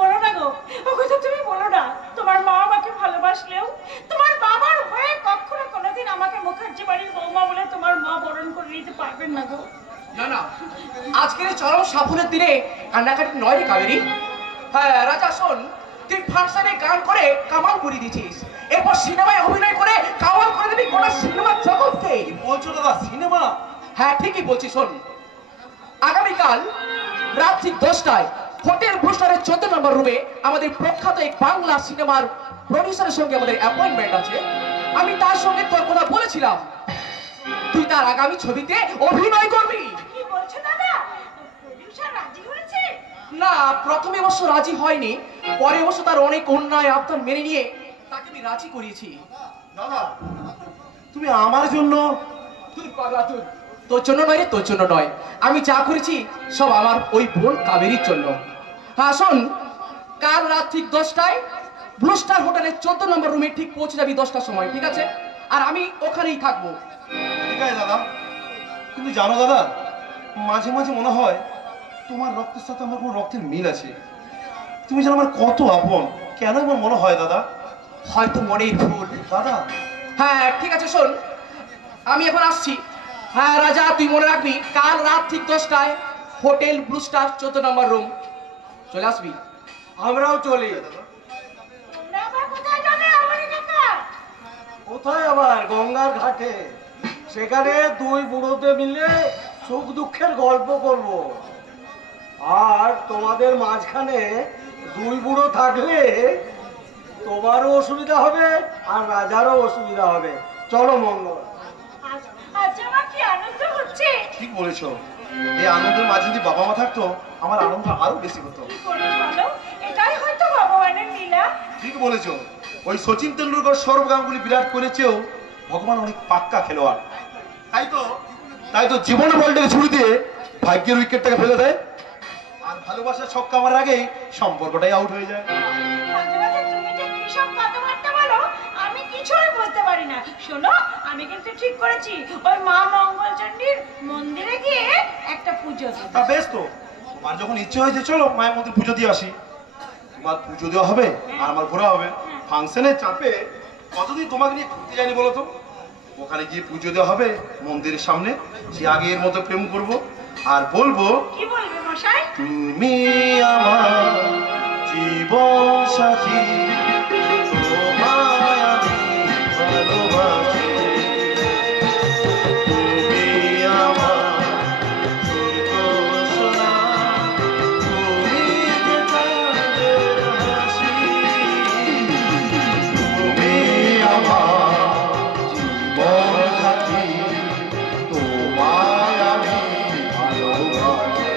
বলো না গো, ও কথা তুমি বলো না। তোমার মা আমাকে ভালোবাসলেও তোমার বাবার হয়ে কখনো কোনোদিন আমাকে মুখার্জি বাড়ির বৌমা বলে তোমার মা বরণ করে নিতে পারবেন না গো। না না, আজকের এই চরম সাফল্যের দিনে কান্নাকাটি নয় রে কাবেরী। হ্যাঁ রাজা শোন, তুই ফাংশনে গান করে কামাল করে দিয়েছিস, এরপর সিনেমায় অভিনয় করে কামাল করে দিবি গোটা সিনেমা জগৎকে। বলছো দাদা সিনেমা? হ্যাঁ ঠিকই বলছি। শোন, আগামীকাল রাত ঠিক 10টায় হোটেল ব্লুস্টারের 14 নম্বর রুমে আমাদের প্রখ্যাত এক বাংলা সিনেমার প্রডিউসারের সঙ্গে আমাদের অ্যাপয়েন্টমেন্ট আছে। আমি তার সঙ্গে তোর কথা বলেছিলাম, তুই তার আগামী ছবিতে অভিনয় করবি। কি বলছো দাদা? প্রডিউসার রাজি হয়েছে? না, প্রথমে অবশ্য রাজি হয়নি, পরে অবশ্য তার অনেক অন্যায় আবদার মেনে নিয়ে তাকে আমি রাজি করিয়েছি। দাদা তুমি আমার জন্য? তুই পাগলা, তুই তোর জন্য নয় রে, তোর জন্য নয়। আমি যা করেছি সব আমার ওই বোন কাবেরীর জন্য। হ্যাঁ শোন, কাল রাত ঠিক 10টায় ব্লু স্টার হোটেলের 14 নম্বর রুমে ঠিক পৌঁছে যাবি 10টার সময়, ঠিক আছে? আর আমি ওখানেই থাকবো। ঠিক আছে দাদা, কিন্তু জানো দাদা, মাঝে মাঝে মনে হয় তোমার রক্তের সাথে আমার কোনো রক্তের মিল আছে। তুমি জানো আমার কত আপন, কেন আমার মনে হয় দাদা? হয়তো মনেই ভুল দাদা। হ্যাঁ ঠিক আছে, শোন আমি এখন আসছি। হ্যাঁ রাজা, তুই মনে রাখবি কাল রাত ঠিক 10টায় হোটেল ব্লু স্টার 14 নম্বর রুম চলে আসবি। আমরাও চলি। তোমরা আবার কোথায় যাবে আমারই কাকা? কোথায় আবার? গঙ্গার ঘাটে। সেখানে দুই বুড়োতে মিলে সুখ দুঃখের গল্প করব। আর তোমাদের মাঝখানে দুই বুড়ো থাকলে তোমারও অসুবিধা হবে আর রাজারও অসুবিধা হবে। চলো মঙ্গল। আজ আমার কি আনন্দ হচ্ছে! ঠিক বলেছো, এই আনন্দের মাঝে যদি বাবা মা থাকতো আমার আনন্দ আরো বেশি হতো। কি করে বলো? এটাই হয়তো ভগবানের লীলা। ঠিক বলেছো, ওই সচিন তেন্ডুলকর, সৌরভ গাঙ্গুলি, বিরাট কোহলির ভগবান অনেক পাক্কা খেলোয়াড়। তাই তো জীবনের বলটাকে ছুড়ে দিয়ে ভাগ্যের উইকেটটাকে ফেলে দেয়, আর ভালোবাসার ছক্কা মারার আগেই সম্পর্কটাই আউট হয়ে যায়। মাঝে মাঝে তুমি যে কি সব কথাবার্তা বলো আমি কিছুই বুঝতে পারি না। শোনো, আমি কিন্তু ঠিক করেছি ওই মা মঙ্গলচণ্ডীর মন্দিরে গিয়ে একটা পুজো দেব। তা বেশ তো, তোমার যখন ইচ্ছে হয়েছে চলো মায়ের মন্দির পুজো দিয়ে আসি। তোমার পুজো দেওয়া হবে আর আমার ঘোরা হবে। ফাংশনের চাপে কতদিন তোমাকে নিয়ে ঘুরতে যায়নি বলো তো? ওখানে গিয়ে পুজো দেওয়া হবে মন্দিরের সামনে, সে আগের মতো প্রেম করব আর বলবো, কি বলবে মশাই? তুমি আমার জীবন সাথী, তোমায় আমি ভালোবাসি, তুমি আমার ছোট্ট সোনা, তুমি যে চাঁদের হাসি, তুমি আমার জীবন সাথী, তোমায় আমি ভালোবাসি।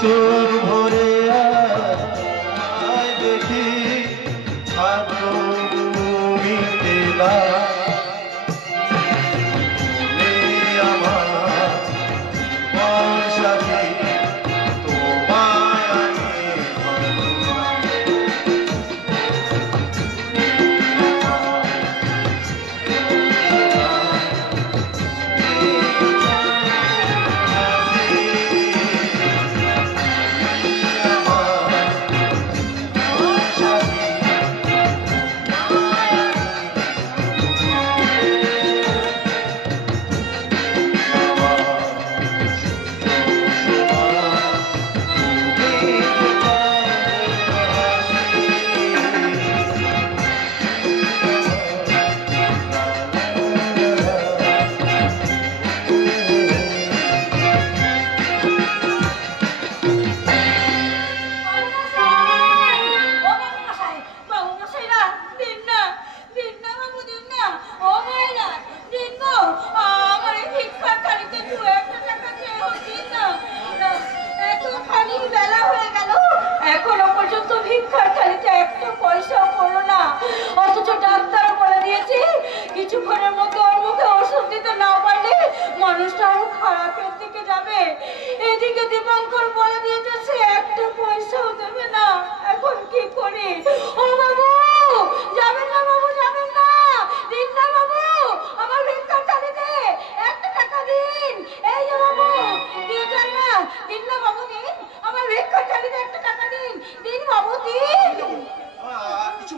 চোর ভরে আয় দেখি তুমি পেলা, আমার সাথে তোমায় আমি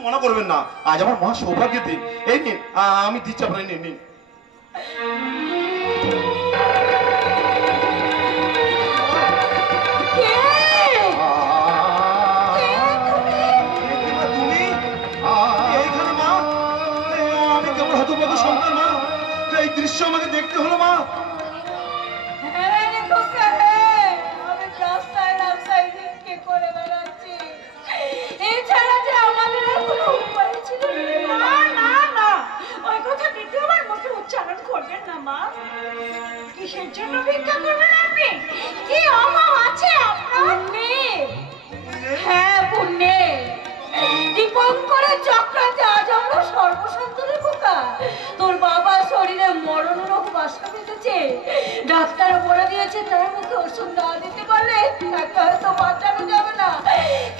মনে করবেন না, আজ আমার মহা সৌভাগ্যের দিন। এই নিন, আমি দিচ্ছি আপনার, নিন নিন। এই দৃশ্য আমাকে দেখতে হলো মা। আমি রাস্তায় রাস্তায় ভিক্ষে করে বেড়াচ্ছি, এছাড়া যে আমাদের আর কোনো উপায় ছিল না। না না, ওই কথা দ্বিতীয় আমার মুখে উচ্চারণ করবেন না মা। কিসের জন্য ভিক্ষা করবেন আপনি? কি অভাব আছে আপনার? নেই। হ্যাঁ পুণ্যে দীপঙ্করের চক্রান্তে আজ আমরা সর্বসন্তরে খোকা। তোর বাবার শরীরে মরণ রোগ বাসা বেঁধেছে, ডাক্তার বলে দিয়েছে তার মুখে ওষুধ না দিতে পারলে তাকে হয়তো বাঁচানো যাবে না।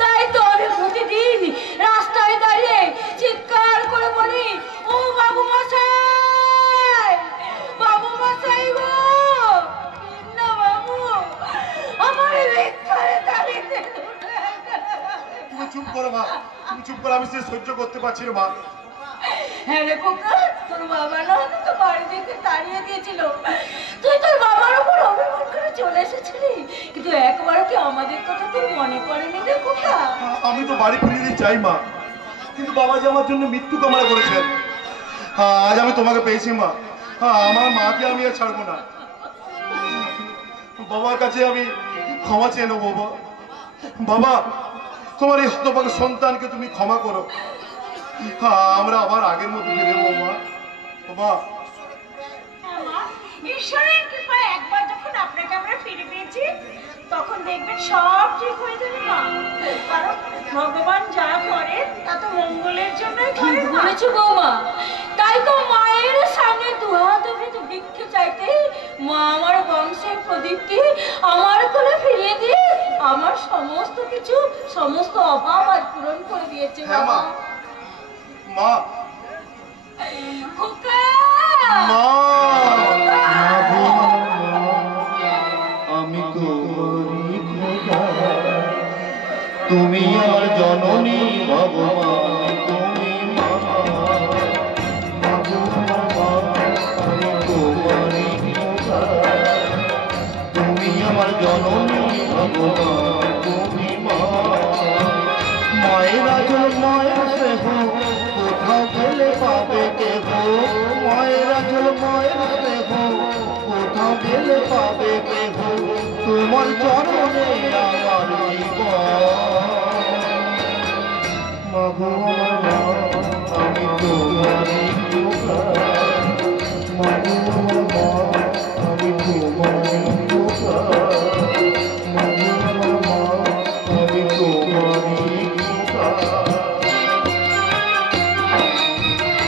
তাই তো আমি প্রতিদিন রাস্তায় দাঁড়িয়ে চিৎকার করে বলি, ও বাবু মশাই, বাবু মশাই গো, না বাবু আমার ভিক্ষারে দাঁড়িয়ে। তুমি চুপ করো মা, তুমি চুপ করো, আমি সে সহ্য করতে পারছি না মা। হ্যাঁ রে খোকা, তোর বাবা না তোকে বাড়ি থেকে তাড়িয়ে দিয়েছিল, তুই তোর বাবার উপর অভিমান করে চলে এসেছিলি, কিন্তু একবারও কি আমাদের কথা তোর মনে পড়েনি রে খোকা? আমি তো বাড়ি ফিরে দিতে চাই মা, কিন্তু বাবা যে আমার জন্য মৃত্যু কামনা করেছেন। আজ আমি তোমাকে পেয়েছি মা, আমার মাকে আমি আর ছাড়বো না। বাবার কাছে আমি ক্ষমা চেয়ে নেবো। বাবা, তোমার এই হতভাগা সন্তানকে তুমি ক্ষমা করো, আমরা আবার আগের মতো ফিরে যাবো মা। বাবা, ঈশ্বরের কৃপায় একবার যখন আপনাকে আমরা ফিরে পেয়েছি তখন দেখবেন সব ঠিক হয়ে যাবে মা। কারণ ভগবান যা করেন তা তো মঙ্গলের জন্যই করেন। বলেছো বৌমা, তাই তো মায়ের সামনে দুহাত উঠে ভিক্ষে চাইতে মা আমার বংশের প্রদীপকে আমার কোলে ফিরিয়ে দিয়ে আমার সমস্ত কিছু, সমস্ত অভাব আজ পূরণ করে দিয়েছে মা। মা, খোকা, আমি তোমারই খোদা, তুমি আমার জননী ভগবান, তুমি মা, আমি তোমারই খোদা, তুমি আমার জননী ভগবান, তুমি মা। মায়ের আচল মায়ের স্নেহ কোথাও গেলে পাবে কেহ, মায়ের আচল মায়ের স্নেহ কোথাও গেলে পাবে কেহ, তোমার চরণ